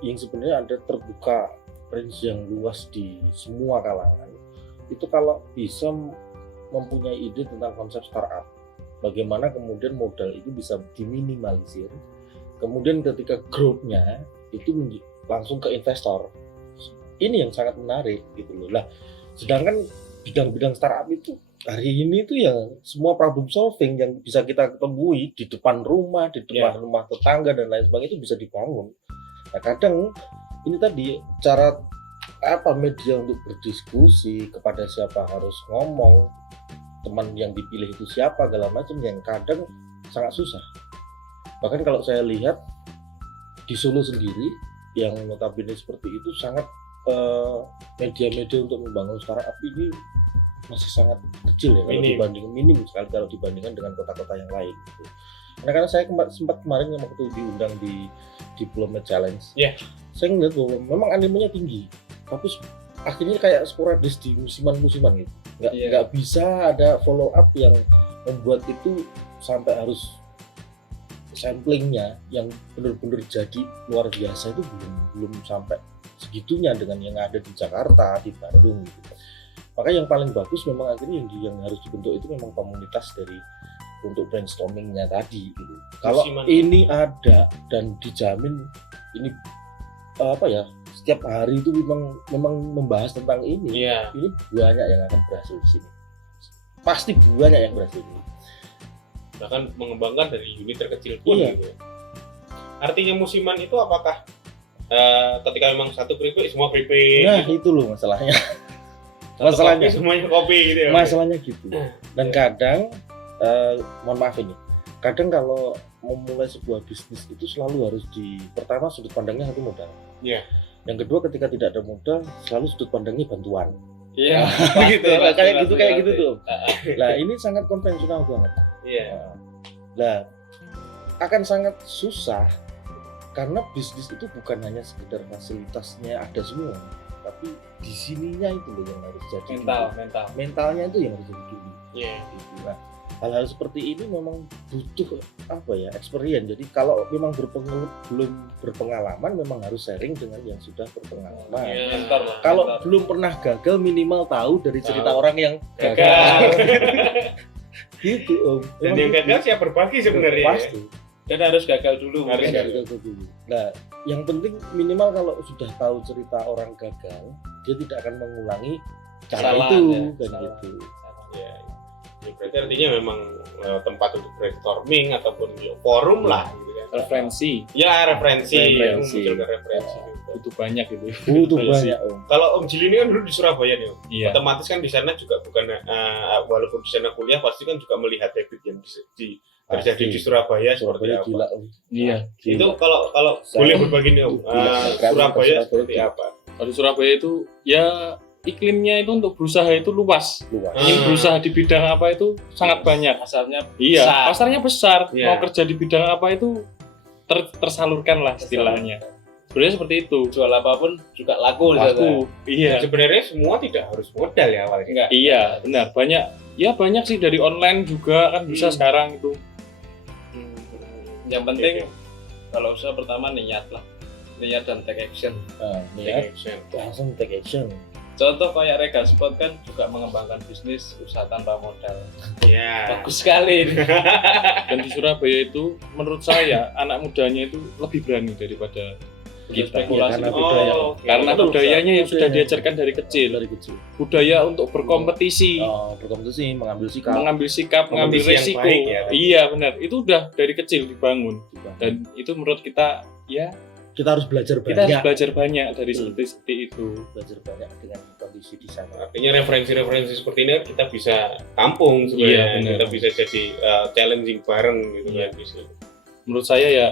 yang sebenarnya ada terbuka range yang luas di semua kalangan. Itu kalau bisa mempunyai ide tentang konsep startup, bagaimana kemudian modal itu bisa diminimalisir. Kemudian ketika growth-nya itu langsung ke investor. Ini yang sangat menarik gitu loh. Lah, sedangkan bidang-bidang startup itu hari ini itu yang semua problem solving yang bisa kita temui di depan rumah, di depan rumah tetangga dan lain sebagainya itu bisa dibangun. Nah, kadang ini tadi cara media untuk berdiskusi, kepada siapa harus ngomong, teman yang dipilih itu siapa, segala macam yang kadang sangat susah. Bahkan kalau saya lihat di Solo sendiri yang notabene seperti itu sangat media-media untuk membangun startup ini masih sangat kecil ya, kalau minim sekali kalau dibandingkan dengan kota-kota yang lain gitu. Karena saya sempat kemarin waktu diundang di Diplomat Challenge, saya ngeliat bahwa memang animenya tinggi, tapi akhirnya kayak sporadis di musiman-musiman gitu. Nggak bisa ada follow up yang membuat itu sampai harus samplingnya yang benar-benar jadi luar biasa itu belum sampai segitunya dengan yang ada di Jakarta, di Bandung gitu. Maka yang paling bagus memang akhirnya yang harus dibentuk itu memang komunitas dari untuk brainstormingnya tadi gitu. Kalau ini ada dan dijamin ini setiap hari itu memang membahas tentang ini banyak yang akan berhasil di sini. Pasti banyak yang berhasil ini. Bahkan mengembangkan dari unit terkecil pun gitu. Artinya musiman itu apakah ketika memang satu keripik semua keripik? Nah itu loh masalahnya. Masalahnya kopi, semuanya kopi gitu ya. Masalahnya gitu. Dan kadang mohon maaf ini, kadang kalau memulai sebuah bisnis itu selalu harus pertama sudut pandangnya satu modal. Iya. Yang kedua ketika tidak ada modal selalu sudut pandangnya bantuan. Iya. Gitu. Kayak gitu tuh. Nah ini sangat konvensional banget. Iya. Nah akan sangat susah karena bisnis itu bukan hanya sekedar fasilitasnya ada semua, tapi di sininya itu loh yang harus jadi mentalnya itu yang harus jadi dulu. Gitu. Nah, hal-hal seperti ini memang butuh experience. Jadi kalau memang belum berpengalaman memang harus sharing dengan yang sudah berpengalaman. Kalau belum pernah gagal minimal tahu dari cerita orang yang gagal. Gitu Om. Dan yang gagal siap berbagi sebenarnya. Pasti. Dan harus gagal dulu. Nah, yang penting minimal kalau sudah tahu cerita orang gagal, dia tidak akan mengulangi cara itu gitu. Ya, berarti artinya memang tempat untuk brainstorming ataupun forum lah gitu kan. Referensi. Ya, referensi. Munculkan referensi. Butuh banyak gitu. Butuh banyak Om. Kalau Om Jili ini kan dulu di Surabaya nih Om. Iya. Otomatis kan di sana juga bukan walaupun di sana kuliah pasti kan juga melihat habit yang terjadi di Surabaya seperti apa. Gila, Om. Iya. Itu kalau boleh berbagi nih Om, Surabaya seperti apa? Kalau di Surabaya itu ya iklimnya itu untuk berusaha itu luas. Ingin berusaha di bidang apa itu sangat banyak. Pasarnya besar. Mau kerja di bidang apa itu tersalurkan lah istilahnya. Sebenarnya seperti itu. Jual apapun juga laku. Iya. Dan sebenarnya semua tidak harus modal ya awalnya. Iya, benar. Banyak sih dari online juga kan bisa sekarang itu. Yang penting kalau usaha pertama niat dan take action. Langsung take action. Contoh kayak Regal Spot kan juga mengembangkan bisnis usaha tanpa modal. Iya. Bagus sekali. Dan di Surabaya itu menurut saya anak mudanya itu lebih berani daripada kita. Spekulasi. Karena budayanya yang sudah diajarkan dari kecil. Budaya untuk berkompetisi. Mengambil sikap, mengambil resiko. Iya benar. Itu udah dari kecil dibangun. Dan itu menurut kita ya kita harus belajar Kita harus banyak. belajar banyak dari seperti itu. Belajar banyak dengan kondisi di sana. Artinya referensi-referensi seperti ini kita bisa tampung sebenarnya, Iya, benar. kita bisa jadi challenging bareng gitu Iya. kan di sini. Menurut saya ya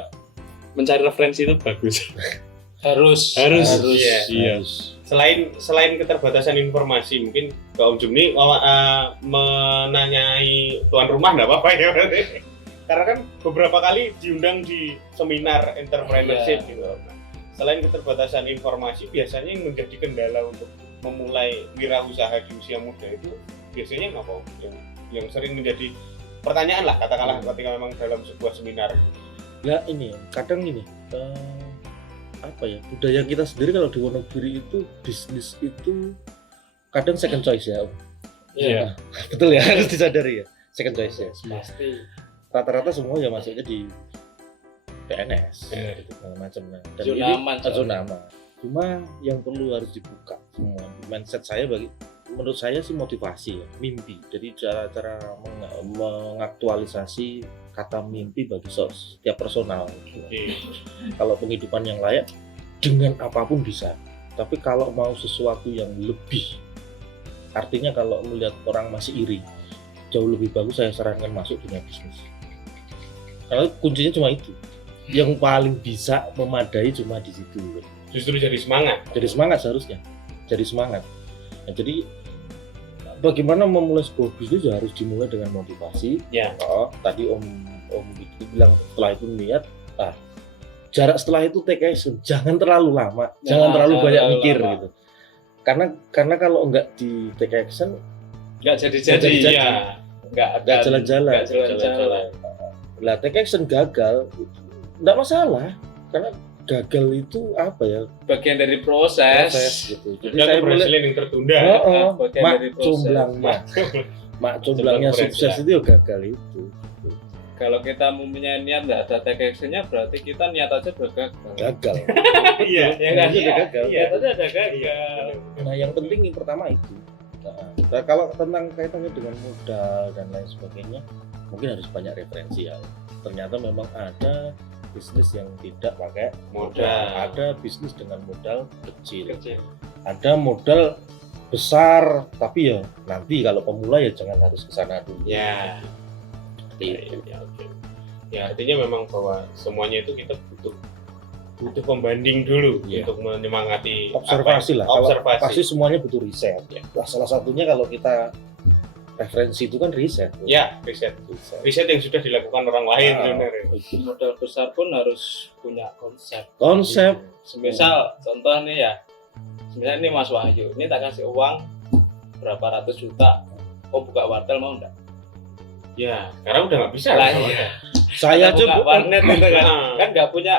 mencari referensi itu bagus. harus Iya. Harus. Selain keterbatasan informasi, mungkin Om Jumni menanyai tuan rumah nggak apa-apa ya berarti. Karena kan beberapa kali diundang di seminar entrepreneurship gitu. Selain keterbatasan informasi, biasanya yang menjadi kendala untuk memulai wirausaha di usia muda itu biasanya apa? Yang sering menjadi pertanyaan lah, katakanlah ketika memang dalam sebuah seminar. Ya ini kadang ini apa ya, budaya kita sendiri kalau di Wonogiri itu bisnis itu kadang second choice ya. Iya. Betul ya, harus disadari ya, second choice ya. pasti. Rata-rata semua ya masuknya di PNS Iya. gitu segala macam. Nah, dan Zona ini aman, zona aman. Cuma yang perlu harus dibuka semua mindset saya, menurut saya sih motivasi ya, mimpi. Jadi cara-cara mengaktualisasi kata mimpi bagi setiap personal. Kalau penghidupan yang layak dengan apapun bisa. Tapi kalau mau sesuatu yang lebih, artinya kalau melihat orang masih iri, jauh lebih bagus saya sarankan masuk dunia bisnis. Karena kuncinya cuma itu. Yang paling bisa memadai cuma di situ. Justru jadi semangat. Jadi semangat seharusnya. Jadi semangat. Nah, jadi bagaimana memulai sebuah bisnis ya harus dimulai dengan motivasi. Ya. Tadi Om Diki bilang setelah itu niat. Jarak setelah itu take action. Jangan terlalu lama. Jangan terlalu banyak mikir lama. gitu. Karena kalau enggak di take action Nggak jadi-jadi. jadi. Ya. nggak jalan-jalan. Nggak jalan-jalan. Lah take action gagal, enggak masalah. Karena gagal itu apa ya? Bagian dari proses. Gitu. Jadi Ada saya mulai keberhasilan yang tertunda. Bagian mak dari proses. comblangnya, mak comblangnya Comblang sukses proses, itu ya gagal itu. Kalau kita mempunyai niat nggak ada take action-nya, berarti kita niat aja udah gagal. Gagal. Iya. Ya kan? Niatnya udah gagal. Iya, tadi ada gagal. Nah, yang penting yang pertama itu. Nah, kalau tentang kaitannya dengan modal dan lain sebagainya, mungkin harus banyak referensi ya. Ternyata memang ada bisnis yang tidak pakai Modal. ada bisnis dengan modal kecil. Kecil. Ada modal besar, tapi ya nanti kalau pemula ya jangan harus ke sana dulu. Ya. Seperti itu. Oke. Ya, artinya memang bahwa semuanya itu kita butuh pembanding dulu Iya. untuk menyemangati Observasi lah. Observasi. Kalau pasti semuanya butuh riset. Nah, salah satunya kalau kita referensi itu kan riset. Ya, riset yang sudah dilakukan orang lain sebenarnya. Modal besar pun harus punya konsep. Konsep. Semisal contoh nih ya, semisal ini Mas Wahyu, ini tak kasih uang berapa ratus juta, buka wartel mau enggak? Ya, karena udah nggak bisa. Lah, kan? iya. Saya aja buka warnet gitu kan, Nah, kan nggak punya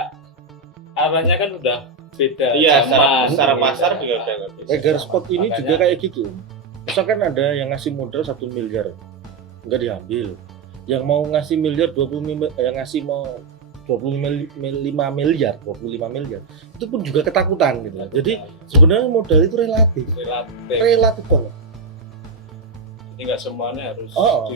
arahnya kan udah beda. Iya, zaman, secara beda. pasar juga udah nggak bisa. Egar spot ini Makanya- juga kayak gitu. Misalkan ada yang ngasih modal 1 miliar, nggak diambil. Yang mau ngasih miliar 20 miliar, yang ngasih mau 25 miliar, itu pun juga ketakutan gitu. Jadi sebenarnya modal itu relatif banget. Jadi nggak semuanya harus Oh,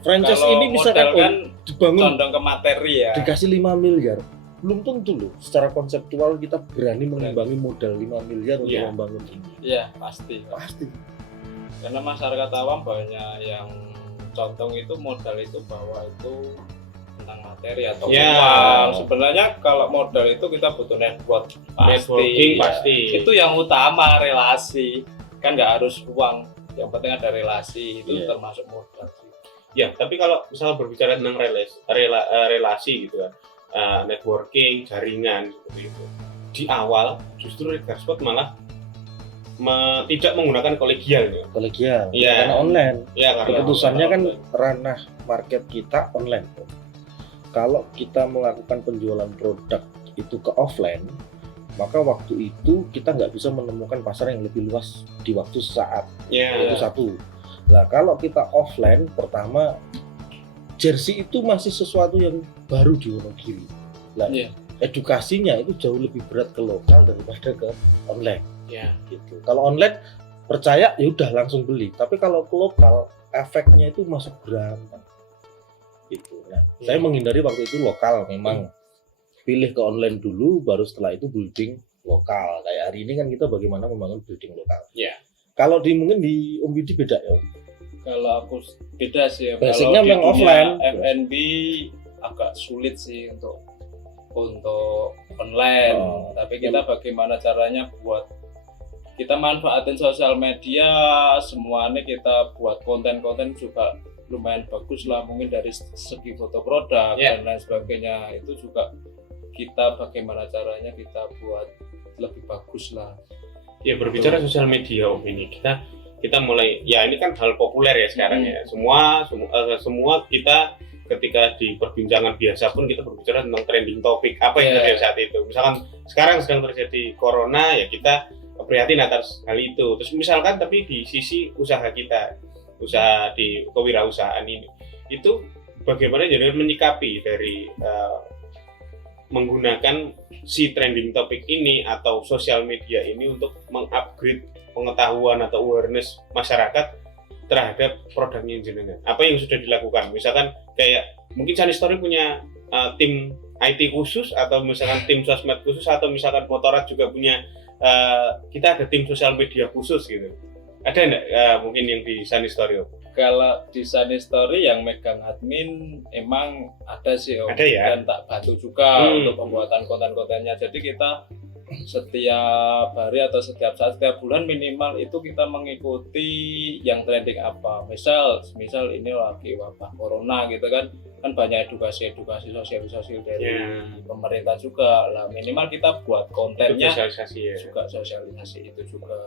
franchise kalau ini bisa modal kan dibangun condong ke materi ya. dikasih 5 miliar. Belum tentu loh secara konseptual kita berani mengimbangi modal 5 miliar untuk Iya. membangun ini. Iya pasti. Pasti. Karena masyarakat awam banyak yang condong itu modal itu bahwa itu tentang materi atau Ya. uang. Sebenarnya kalau modal itu kita butuh network Networking ya. pasti. Itu yang utama, relasi. Kan nggak harus uang. Yang penting ada relasi, itu Iya. termasuk modal sih. Ya, tapi kalau misalnya berbicara tentang relasi gitu kan, networking, jaringan seperti itu. Di awal justru Egar Spot malah tidak menggunakan kolegial ya. Kolegial. Iya. Karena online. Ya, karena Keputusannya kan online. ranah market kita online. Kalau kita melakukan penjualan produk itu ke offline, maka waktu itu kita nggak bisa menemukan pasar yang lebih luas di waktu saat. Ya, Itu satu. Nah, kalau kita offline, pertama jersey itu masih sesuatu yang baru di Wonogiri. Nah, Iya. edukasinya itu jauh lebih berat ke lokal daripada ke online. ya. Gitu. Kalau online percaya ya udah langsung beli. Tapi kalau ke lokal efeknya itu masuk berat. Gitu. Nah, saya menghindari waktu itu lokal memang. pilih ke online dulu, baru setelah itu building lokal. Kayak hari ini kan kita bagaimana membangun building lokal. Iya. Kalau mungkin di Om Widi beda ya. Kalau aku beda sih ya. Basicnya Kalau di memang dunia offline. F&B agak sulit sih untuk online. Tapi kita bagaimana caranya buat kita manfaatin sosial media, semuanya kita buat konten-konten juga lumayan bagus lah, mungkin dari segi foto produk dan lain sebagainya. Itu juga kita bagaimana caranya kita buat lebih bagus lah. Ya, berbicara sosial media Om, ini kita mulai, ya ini kan hal populer ya sekarang ya. Semua kita ketika di perbincangan biasa pun kita berbicara tentang trending topik apa yang terjadi saat itu. Misalkan sekarang sedang terjadi corona, ya kita prihatin atas hal itu. Terus misalkan tapi di sisi usaha kita, usaha di kewirausahaan ini, itu bagaimana jadi menyikapi dari menggunakan si trending topik ini atau sosial media ini untuk mengupgrade pengetahuan atau awareness masyarakat terhadap produknya jenengan. Apa yang sudah dilakukan? Misalkan kayak mungkin Sunny Story punya tim IT khusus, atau misalkan tim sosmed khusus, atau misalkan Motorrad juga punya kita ada tim sosial media khusus gitu. Ada enggak mungkin yang di Sunny Story? Kalau di Sunny Story yang megang admin emang ada sih Om. Ada ya? Dan tak bantu juga untuk pembuatan konten-kontennya. Jadi kita setiap hari atau setiap saat, setiap bulan minimal itu kita mengikuti yang trending apa. Misal ini lagi wabah corona gitu kan banyak edukasi sosialisasi dari pemerintah juga lah. Minimal kita buat kontennya sosialisasi ya. Juga sosialisasi itu juga.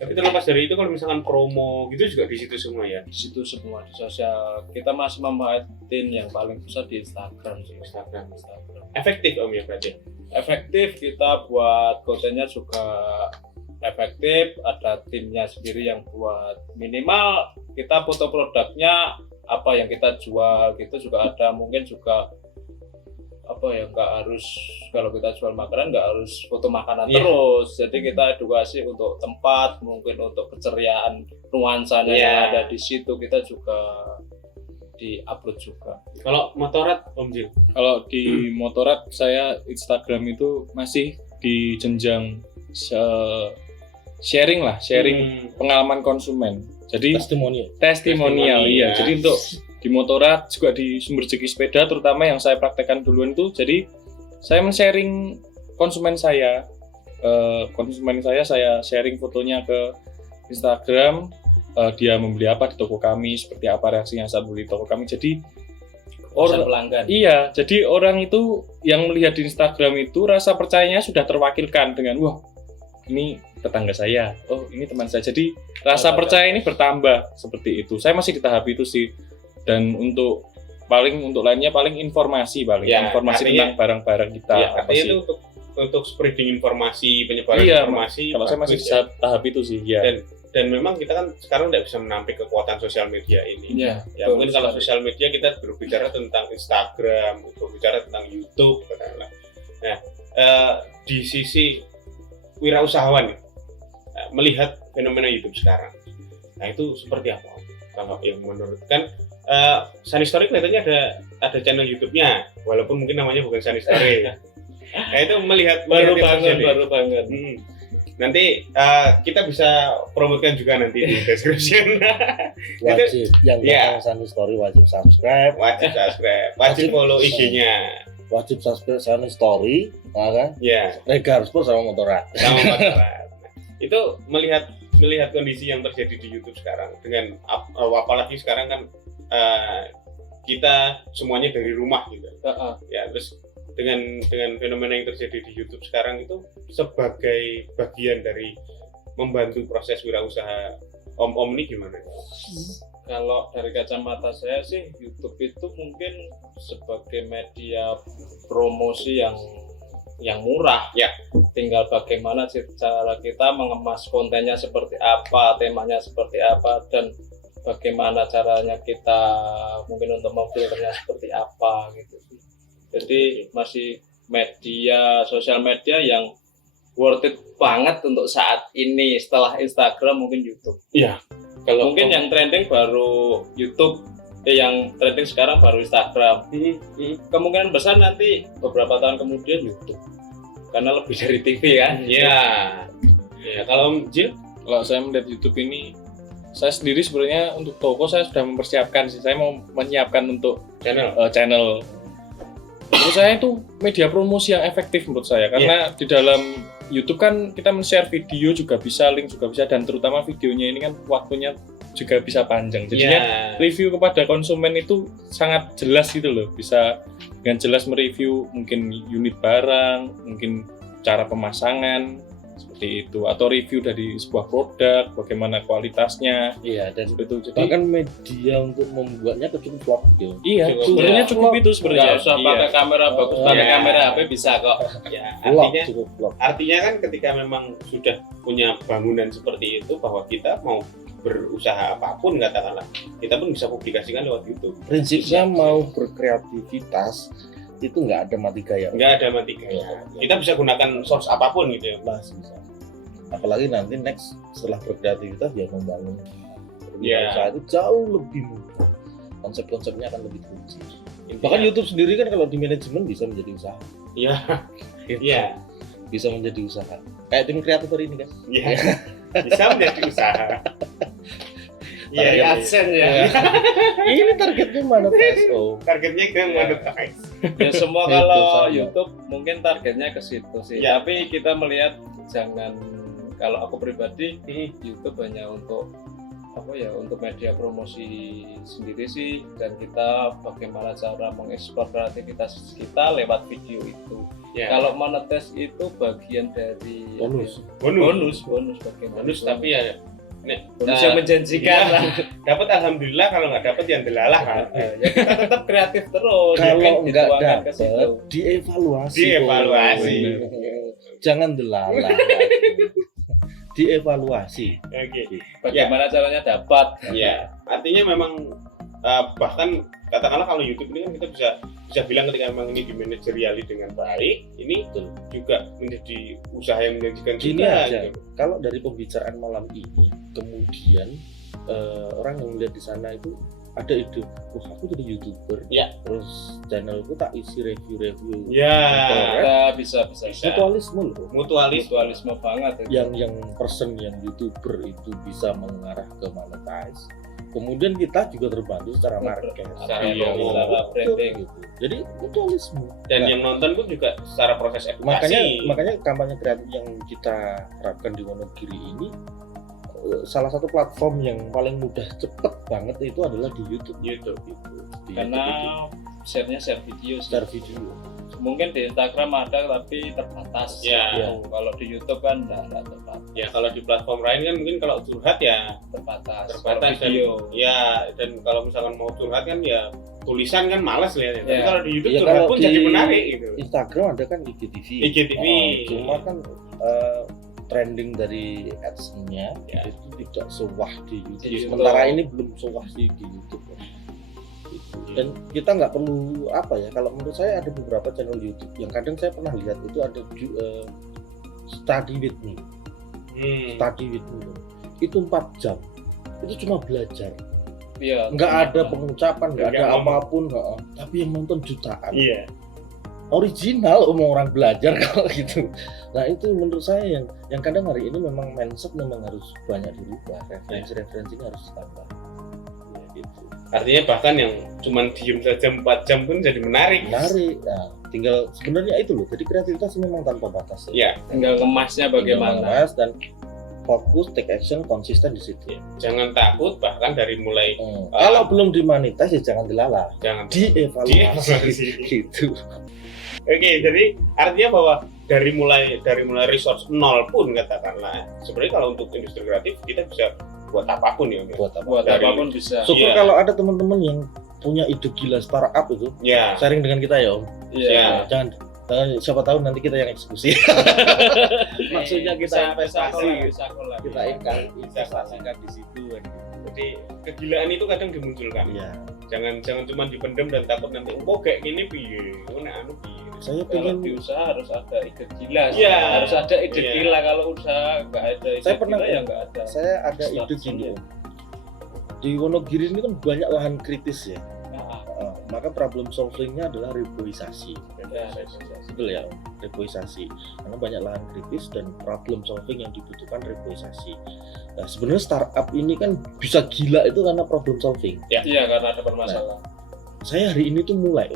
Tapi terlepas dari itu, kalau misalkan promo gitu juga di situ semua ya. Di situ semua di sosial. Kita masih membahatin yang paling besar di Instagram sih. Instagram. Efektif Om ya berarti. Efektif, kita buat kontennya juga efektif, ada timnya sendiri yang buat. Minimal kita foto produknya apa yang kita jual gitu juga ada, mungkin juga apa ya, nggak harus kalau kita jual makanan nggak harus foto makanan terus. Jadi kita edukasi untuk tempat, mungkin untuk keceriaan nuansanya yang ada di situ kita juga di-upload juga. Kalau Motorrad Om Jil? Kalau di Motorrad saya Instagram itu masih di jenjang sharing pengalaman konsumen. Jadi testimonial iya. Jadi untuk di Motorrad juga di Sumber Rezeki Sepeda terutama yang saya praktekkan duluan itu, jadi saya men-sharing konsumen saya saya sharing fotonya ke Instagram. Dia membeli apa di toko kami, seperti apa reaksinya saat beli toko kami. Jadi orang pelanggan. Iya, jadi orang itu yang melihat di Instagram itu rasa percayanya sudah terwakilkan dengan wah, ini tetangga saya, oh ini teman saya. Jadi rasa percaya ini bertambah seperti itu. Saya masih di tahap itu sih. Dan untuk lainnya paling informasi tentang barang-barang kita. Ya, artinya itu untuk spreading informasi, penyebaran informasi. Kalau saya masih di tahap itu sih, ya. Dan memang kita kan sekarang tidak bisa menampik kekuatan sosial media ini. Ya, mungkin kalau sosial media kita berbicara tentang Instagram, berbicara tentang YouTube, katakanlah. Nah, di sisi wirausahawan melihat fenomena YouTube sekarang, nah itu seperti apa? Kalau yang menurut kan Sunny Story kelihatannya ada channel YouTube-nya, walaupun mungkin namanya bukan Sunny Story. Nah itu melihat baru banget. Nanti kita bisa promotkan juga nanti di description. Wajib yang datang Sunny Story wajib subscribe, wajib follow IG-nya, wajib subscribe Sunny Story, kan? Ya. Regar Sport sama Motorrad. Itu melihat kondisi yang terjadi di YouTube sekarang dengan apalagi sekarang kan kita semuanya dari rumah gitu. Ya, terus dengan fenomena yang terjadi di YouTube sekarang itu sebagai bagian dari membantu proses wirausaha Om ini gimana? Kalau dari kacamata saya sih YouTube itu mungkin sebagai media promosi yang murah ya. Tinggal bagaimana cara kita mengemas kontennya seperti apa, temanya seperti apa, dan bagaimana caranya kita mungkin untuk memfilternya seperti apa gitu. Jadi masih sosial media yang worth it banget untuk saat ini. Setelah Instagram mungkin YouTube. Iya. Kalau mungkin yang trending baru YouTube yang trending sekarang baru Instagram. Kemungkinan besar nanti beberapa tahun kemudian YouTube. Karena lebih dari TV kan. Iya. Ya, kalau Om Jil, Kalau saya melihat YouTube ini, saya sendiri sebenarnya untuk toko saya sudah mempersiapkan sih. Saya mau menyiapkan untuk channel. Menurut saya itu media promosi yang efektif menurut saya, karena di dalam YouTube kan kita men-share video juga bisa, link juga bisa, dan terutama videonya ini kan waktunya juga bisa panjang. Jadinya review kepada konsumen itu sangat jelas gitu loh, bisa dengan jelas mereview mungkin unit barang, mungkin cara pemasangan seperti itu, atau review dari sebuah produk, bagaimana kualitasnya. Iya, dan Seperti itu. Jadi bahkan media untuk membuatnya cukup vlog gitu. iya, Cukup, sebenarnya ya. cukup itu sebenarnya. Nggak usah pakai kamera bagus, pakai Iya. kamera HP bisa kok. ya, Vlog, cukup vlog. artinya kan ketika memang sudah punya bangunan seperti itu, bahwa kita mau berusaha apapun katakanlah, kita pun bisa publikasikan lewat YouTube. Prinsipnya mau berkreativitas itu nggak ada mati gaya. Nggak ada mati gaya. Kita bisa gunakan source apapun gitu ya. Masih bisa. Apalagi nanti next setelah berkreativitas ya membangun Iya. usaha itu jauh lebih mudah. Konsep-konsepnya akan lebih teruji. Bahkan YouTube sendiri kan kalau di manajemen bisa menjadi usaha. Iya. Gitu. Iya. Bisa menjadi usaha. Kayak tim kreator ini kan. Iya. Bisa menjadi usaha. Iya, Dari iya, iya. AdSense ya. Ini targetnya mana PSO? Targetnya ke monetize. Ya semua Itu kalau sama. YouTube mungkin targetnya ke situ sih. Ya. Tapi kita melihat jangan, kalau aku pribadi YouTube hanya untuk apa ya, untuk media promosi sendiri sih, dan kita bagaimana cara mengekspor kreativitas kita lewat video itu. Ya. Kalau monetize itu bagian dari Bonus. bonus. bagaimana Bonus tapi ya bonus yang menjanjikan iya. lah. dapat alhamdulillah, kalau nggak dapat yang delalah kan. Ya kita tetap kreatif terus. ya kan, Kalau nggak dituangkan ke dapat, situ. dievaluasi. Dievaluasi. Jangan delalah. Dievaluasi. Oke. Bagaimana caranya dapat? Iya. Artinya memang bahkan katakanlah kalau YouTube ini kan kita bisa bilang ketika memang ini dimanajeriali dengan baik, ini juga menjadi usaha yang menjanjikan Gini juga. aja, Gitu. kalau dari pembicaraan malam ini, kemudian orang yang melihat di sana itu ada ide, wah aku jadi YouTuber, Ya. terus channelku tak isi review-review. Ya. Bisa. Mutualisme loh. Mutualisme banget itu. Yang person yang YouTuber itu bisa mengarah ke monetize. Kemudian kita juga terbantu secara market, Secara Iya, promo. secara branding. gitu. Jadi mutualisme. Dan Nah, yang nonton pun juga secara proses edukasi. makanya kampanye kreatif yang kita harapkan di Wonogiri ini, salah satu platform yang paling mudah cepet banget itu adalah di YouTube. YouTube. Gitu. Di Karena YouTube share video itu sih. share video. Mungkin di Instagram ada tapi terbatas. Ya. Kalau di YouTube kan enggak terbatas. Ya kalau di platform lain kan mungkin kalau curhat ya Terbatas. terbatas Kalau video. dan kalau misalkan mau curhat kan ya tulisan kan malas lihatnya. Tapi Ya. kalau di YouTube Ya, curhat kalau pun di jadi menarik gitu. Instagram ada kan IGTV. IGTV. Cuma kan trending dari ads-nya Ya. itu tidak sewah di YouTube. Di YouTube. Sementara ini belum sewah di YouTube. Gitu. Dan kita nggak perlu apa ya, kalau menurut saya ada beberapa channel YouTube yang kadang saya pernah lihat itu ada study with me. Study with me itu 4 jam, itu cuma belajar, Iya. nggak ada pengucapan, nggak Nggak ada ngomong. apapun, tapi yang nonton jutaan. Iya. Original mau orang belajar kalau gitu. Nah itu menurut saya yang kadang hari ini memang mindset memang harus banyak dirubah, referensinya harus ditambah. Ya, gitu. Artinya bahkan yang cuman diem saja 4 jam pun jadi menarik. Menarik. Nah, tinggal sebenarnya itu loh. Jadi kreativitas memang tanpa batas. Ya, Tinggal ngemasnya bagaimana. Mengemas dan fokus, take action, konsisten di situ. jangan takut bahkan dari mulai Kalau belum dimonetize ya jangan dilalah, jangan dievaluasi. Dievaluasi. Gitu. Oke, jadi artinya bahwa dari mulai resource nol pun katakanlah, sebenarnya kalau untuk industri kreatif kita bisa buat apapun ya. Om. Buat apa? Buat Dari- apapun bisa. Syukur Iya. kalau ada teman-teman yang punya ide gila startup itu Ya, sharing dengan kita ya Om. Ya. Jangan siapa tahu nanti kita yang eksekusi. Maksudnya kita investasi, kita investasikan di situ kan. jadi kegilaan itu kadang dimunculkan. Iya. Jangan cuma dipendem dan takut nanti kok kayak gini piye, anu piye. Saya Kalau pengen di usaha harus ada ide gila. Iya. Harus ada ide Iya. gila. Kalau usaha nggak ada ide Saya pernah- gila ya nggak ada. saya ada ide Start gini semua. Om. di Wonogiri ini kan banyak lahan kritis ya. Nah, Maka problem solvingnya adalah reboisasi. ya, Betul ya, reboisasi. Karena banyak lahan kritis dan problem solving yang dibutuhkan reboisasi. Nah, sebenarnya startup ini kan bisa gila itu karena problem solving. iya karena ada permasalahan. Saya hari ini tuh mulai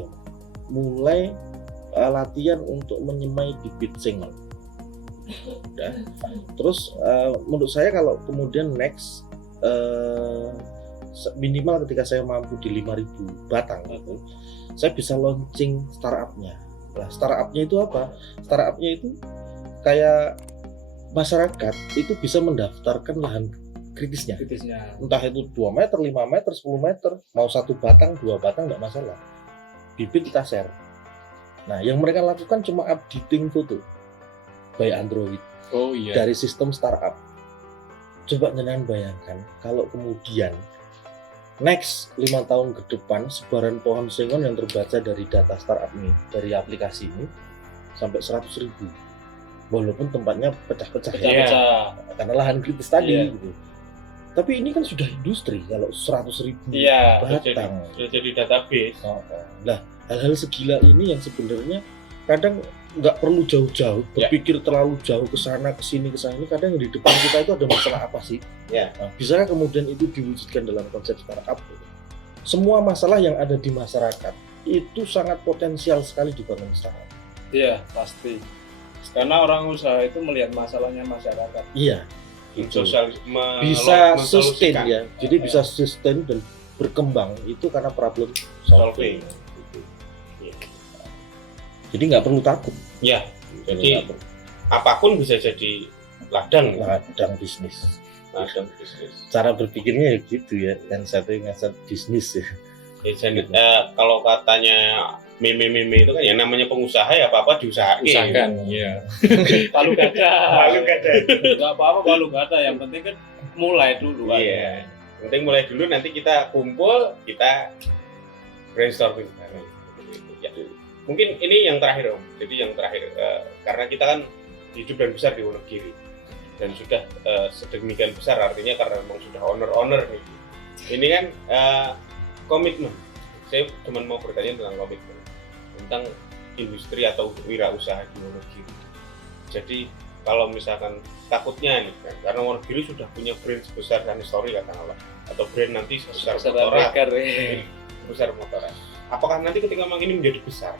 latihan untuk menyemai bibit single. Udah. Terus menurut saya kalau kemudian next minimal ketika saya mampu di 5.000 batang gitu, saya bisa launching startupnya. Nah, startupnya itu apa? Startupnya itu kayak masyarakat itu bisa mendaftarkan lahan kritisnya. Entah itu 2 meter, 5 meter, 10 meter, mau 1 batang, 2 batang nggak masalah. Bibit kita share. Nah, yang mereka lakukan cuma updating foto by Android Oh iya. dari sistem startup. Coba jenengan bayangkan kalau kemudian next 5 tahun ke depan sebaran pohon sengon yang terbaca dari data startup ini, dari aplikasi ini sampai 100.000, walaupun tempatnya pecah-pecah ya, karena lahan kritis tadi gitu. Tapi ini kan sudah industri kalau 100.000 batang. Sudah jadi database. Nah, hal-hal segila ini yang sebenarnya kadang nggak perlu jauh-jauh berpikir terlalu jauh ke sana ke sini. Kadang yang di depan kita itu ada masalah apa sih? Nah, bisakah kemudian itu diwujudkan dalam konsep startup? Semua masalah yang ada di masyarakat itu sangat potensial sekali dibangun startup. Iya pasti. Karena orang usaha itu melihat masalahnya masyarakat. Iya. Sosial, bisa sustain ya. Jadi bisa sustain dan berkembang itu karena problem solving. Jadi nggak perlu takut. Ya. Jadi apapun bisa jadi ladang bisnis. Ladang bisnis. Cara berpikirnya ya gitu ya. Dan satu bisnis ya. Kalau katanya meme itu kan ya namanya pengusaha ya apa-apa diusahakan. Iya. Palu gada. Nggak apa-apa palu gada. Yang penting kan mulai dulu. Iya. Yang penting mulai dulu, nanti kita kumpul, kita brainstorming. Ya. Mungkin ini yang terakhir Om. Jadi yang terakhir karena kita kan hidup dan besar di Wonogiri dan sudah sedemikian besar, artinya karena memang sudah owner nih. Ini kan komitmen. Saya cuma mau bertanya tentang komitmen, tentang industri atau wirausaha di Wonogiri. Jadi kalau misalkan takutnya nih kan, karena Wonogiri sudah punya brand sebesar Sunstory katakanlah, atau brand nanti sebesar Motorat, besar Motorat. Apakah nanti ketika memang ini menjadi besar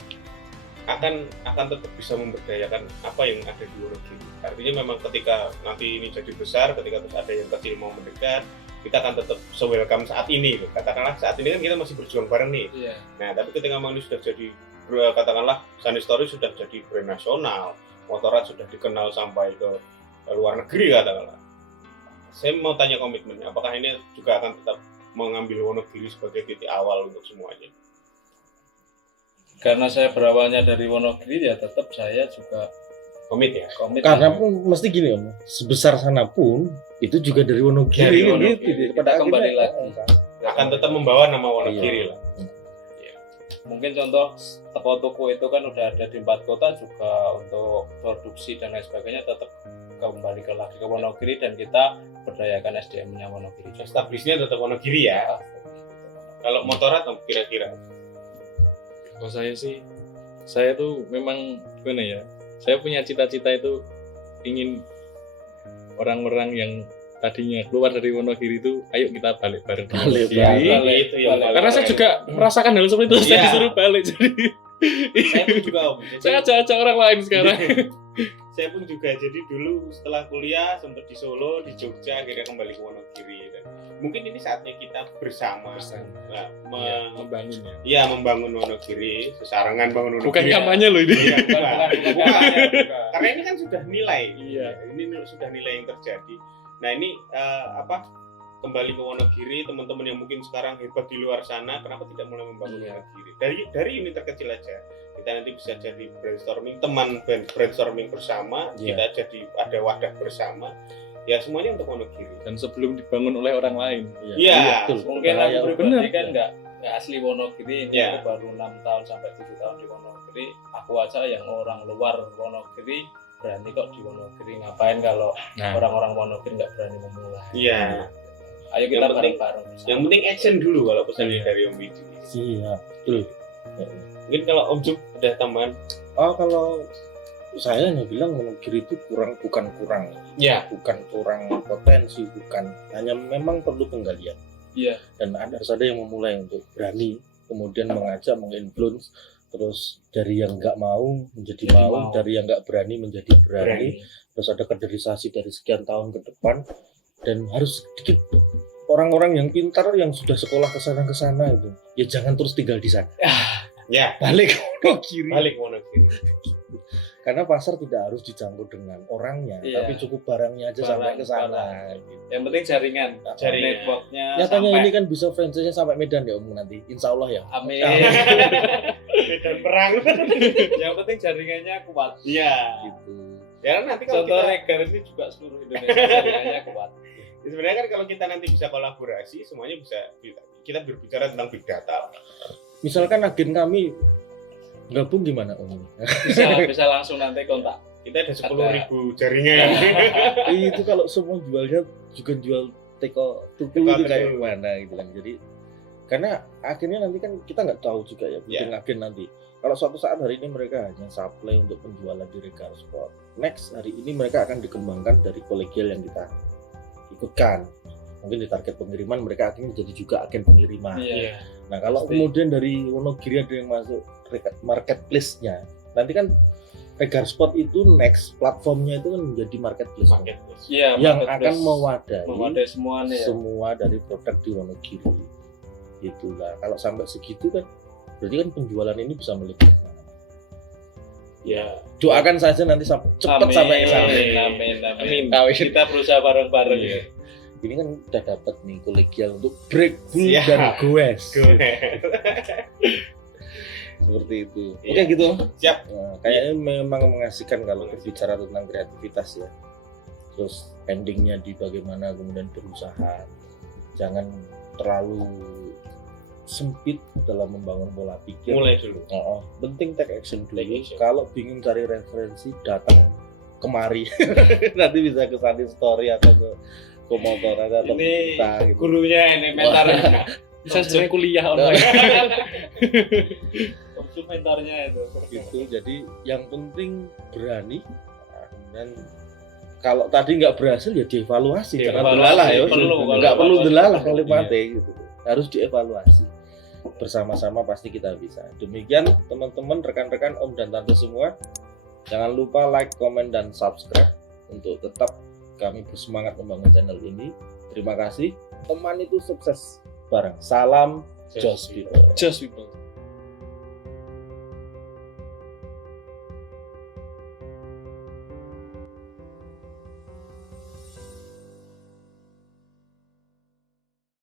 akan tetap bisa memberdayakan apa yang ada di Wonogiri? Artinya memang ketika nanti ini jadi besar, ketika terus ada yang kecil mau mendekat, kita akan tetap se-welcome saat ini. Katakanlah saat ini kan kita masih berjuang bareng nih. Iya. Nah, tapi ketika memang ini sudah jadi, katakanlah Sunstory sudah jadi brand nasional, Motorat sudah dikenal sampai ke luar negeri katakanlah. Saya mau tanya komitmennya, apakah ini juga akan tetap mengambil Wonogiri sebagai titik awal untuk semuanya? Karena saya berawalnya dari Wonogiri ya tetap saya juga komit ya. Karena pun mesti gini Om, sebesar sana pun itu juga dari Wonogiri gitu. Pada kembali lagi akan tetap membawa nama Wonogiri lah. Mungkin contoh toko itu kan udah ada di 4 kota juga, untuk produksi dan lain sebagainya tetap kembali lagi ke Wonogiri dan kita berdayakan SDM-nya Wonogiri. Establishnya tetap Wonogiri ya. Kalau Motorat kira-kira? Kalau saya tuh memang gimana ya? Saya punya cita-cita itu ingin orang-orang yang tadinya keluar dari Wonogiri itu, ayo kita balik bareng. Karena saya juga merasakan hal seperti itu, saya disuruh balik. Jadi saya pun juga Om. Saya ajak orang lain sekarang. Saya pun juga, jadi dulu setelah kuliah sempat di Solo, di Jogja, akhirnya kembali ke Wonogiri. Dan mungkin ini saatnya kita bersama. Membangun ya. Iya, membangun Wonogiri, sesarangan bangun Wonogiri. Bukan kampanye loh ini. Bukan. Karena ini kan sudah nilai. Iya. Ini sudah nilai yang terjadi. Nah ini kembali ke Wonogiri, teman-teman yang mungkin sekarang hebat di luar sana, kenapa tidak mulai membangun Wonogiri? Dari unit terkecil aja, kita nanti bisa jadi brainstorming, teman brainstorming bersama, kita jadi ada wadah bersama, ya semuanya untuk Wonogiri. Dan sebelum dibangun oleh orang lain. Iya. Mungkin aku pribadi kan nggak asli Wonogiri, ini aku baru 6 tahun sampai 7 tahun di Wonogiri. Aku aja yang orang luar Wonogiri berani kok di Wonogiri, ngapain kalau orang-orang Wonogiri nggak berani memulai. Iya. Ayo kita Yang penting- bareng-bareng. Yang penting action dulu kalau pesannya dari Om Widi. Iya, betul. Mungkin kalau Om Jum ada tambahan? Kalau saya hanya bilang Wonogiri itu bukan kurang, Ya. bukan kurang potensi, bukan, hanya memang perlu penggalian. Iya. Dan harus ada yang memulai untuk berani, kemudian mengajak, menginfluence, terus dari yang nggak mau menjadi Jadi mau, mau. dari yang nggak berani menjadi berani, terus ada kaderisasi dari sekian tahun ke depan, dan harus sedikit orang-orang yang pintar yang sudah sekolah ke sana itu, ya jangan terus tinggal di sana, Ya. balik ke Wonogiri. Balik Wonogiri. Karena pasar tidak harus dicampur dengan orangnya, Iya. tapi cukup barangnya aja sampai ke sana. Gitu. Yang penting jaringan, Jaringan. networknya Nyatanya sampai. ini kan bisa franchise-nya sampai Medan ya Om nanti, insya Allah ya. Amin. Medan perang. Yang penting jaringannya kuat. Iya. Gitu. Ya nanti kalau Contoh kita Regar ini juga seluruh Indonesia jaringannya kuat. sebenarnya kan kalau kita nanti bisa kolaborasi, semuanya bisa kita berbicara tentang big data. Misalkan agen kami gabung gimana Om? Bisa langsung nanti kontak. Kita ada 10.000 jaringan. Itu kalau semua jualnya juga jual teko tuku Teko itu kayak tuku. gimana gitu kan. Jadi karena akhirnya nanti kan kita nggak tahu juga ya bikin agen nanti. Kalau suatu saat hari ini mereka hanya supply untuk penjualan di Regar Sport, next hari ini mereka akan dikembangkan dari kolegial yang kita ikutkan. Mungkin di target pengiriman mereka akhirnya jadi juga agen pengiriman. Iya. Nah kalau Pasti. kemudian dari Wonogiri ada yang masuk marketplace-nya, nanti kan Regar Sport itu next platformnya itu kan menjadi marketplace Marketplace. Iya, yang marketplace. akan mewadai semuanya ya. semua dari produk di Wonogiri. Itulah kalau sampai segitu kan berarti kan penjualan ini bisa melipat mana-mana. Ya. Doakan saja nanti cepat Amin, sampai ke sana. Amin. Kita berusaha bareng-bareng Iya. ya. Ini kan udah dapat nih kolegial untuk break bull Siap. dan goes. Go. Seperti itu. Iya. Oke gitu. Siap. Nah, kayaknya memang mengasihkan kalau berbicara tentang kreativitas ya. Terus endingnya di bagaimana kemudian berusaha. Jangan terlalu sempit dalam membangun pola pikir. Mulai dulu. Penting take action dulu. Take action. Kalau bingung cari referensi, datang kemari. Nanti bisa ke Sunny Story atau ke motor atau Ini kita gitu. gurunya ini mentornya. Bisa sebenarnya kuliah online. Mentornya itu. Gitu. Jadi yang penting berani. Nah, kemudian kalau tadi nggak berhasil ya dievaluasi. Jangan Dievaluasi, delalah ya. perlu, Nggak perlu evaluasi. delalah kalimatnya gitu. Harus dievaluasi. Bersama-sama pasti kita bisa. Demikian teman-teman, rekan-rekan, Om dan Tante semua. Jangan lupa like, comment, dan subscribe untuk tetap kami bersemangat membangun channel ini. Terima kasih. Teman itu sukses bareng. Salam Just People. Just people.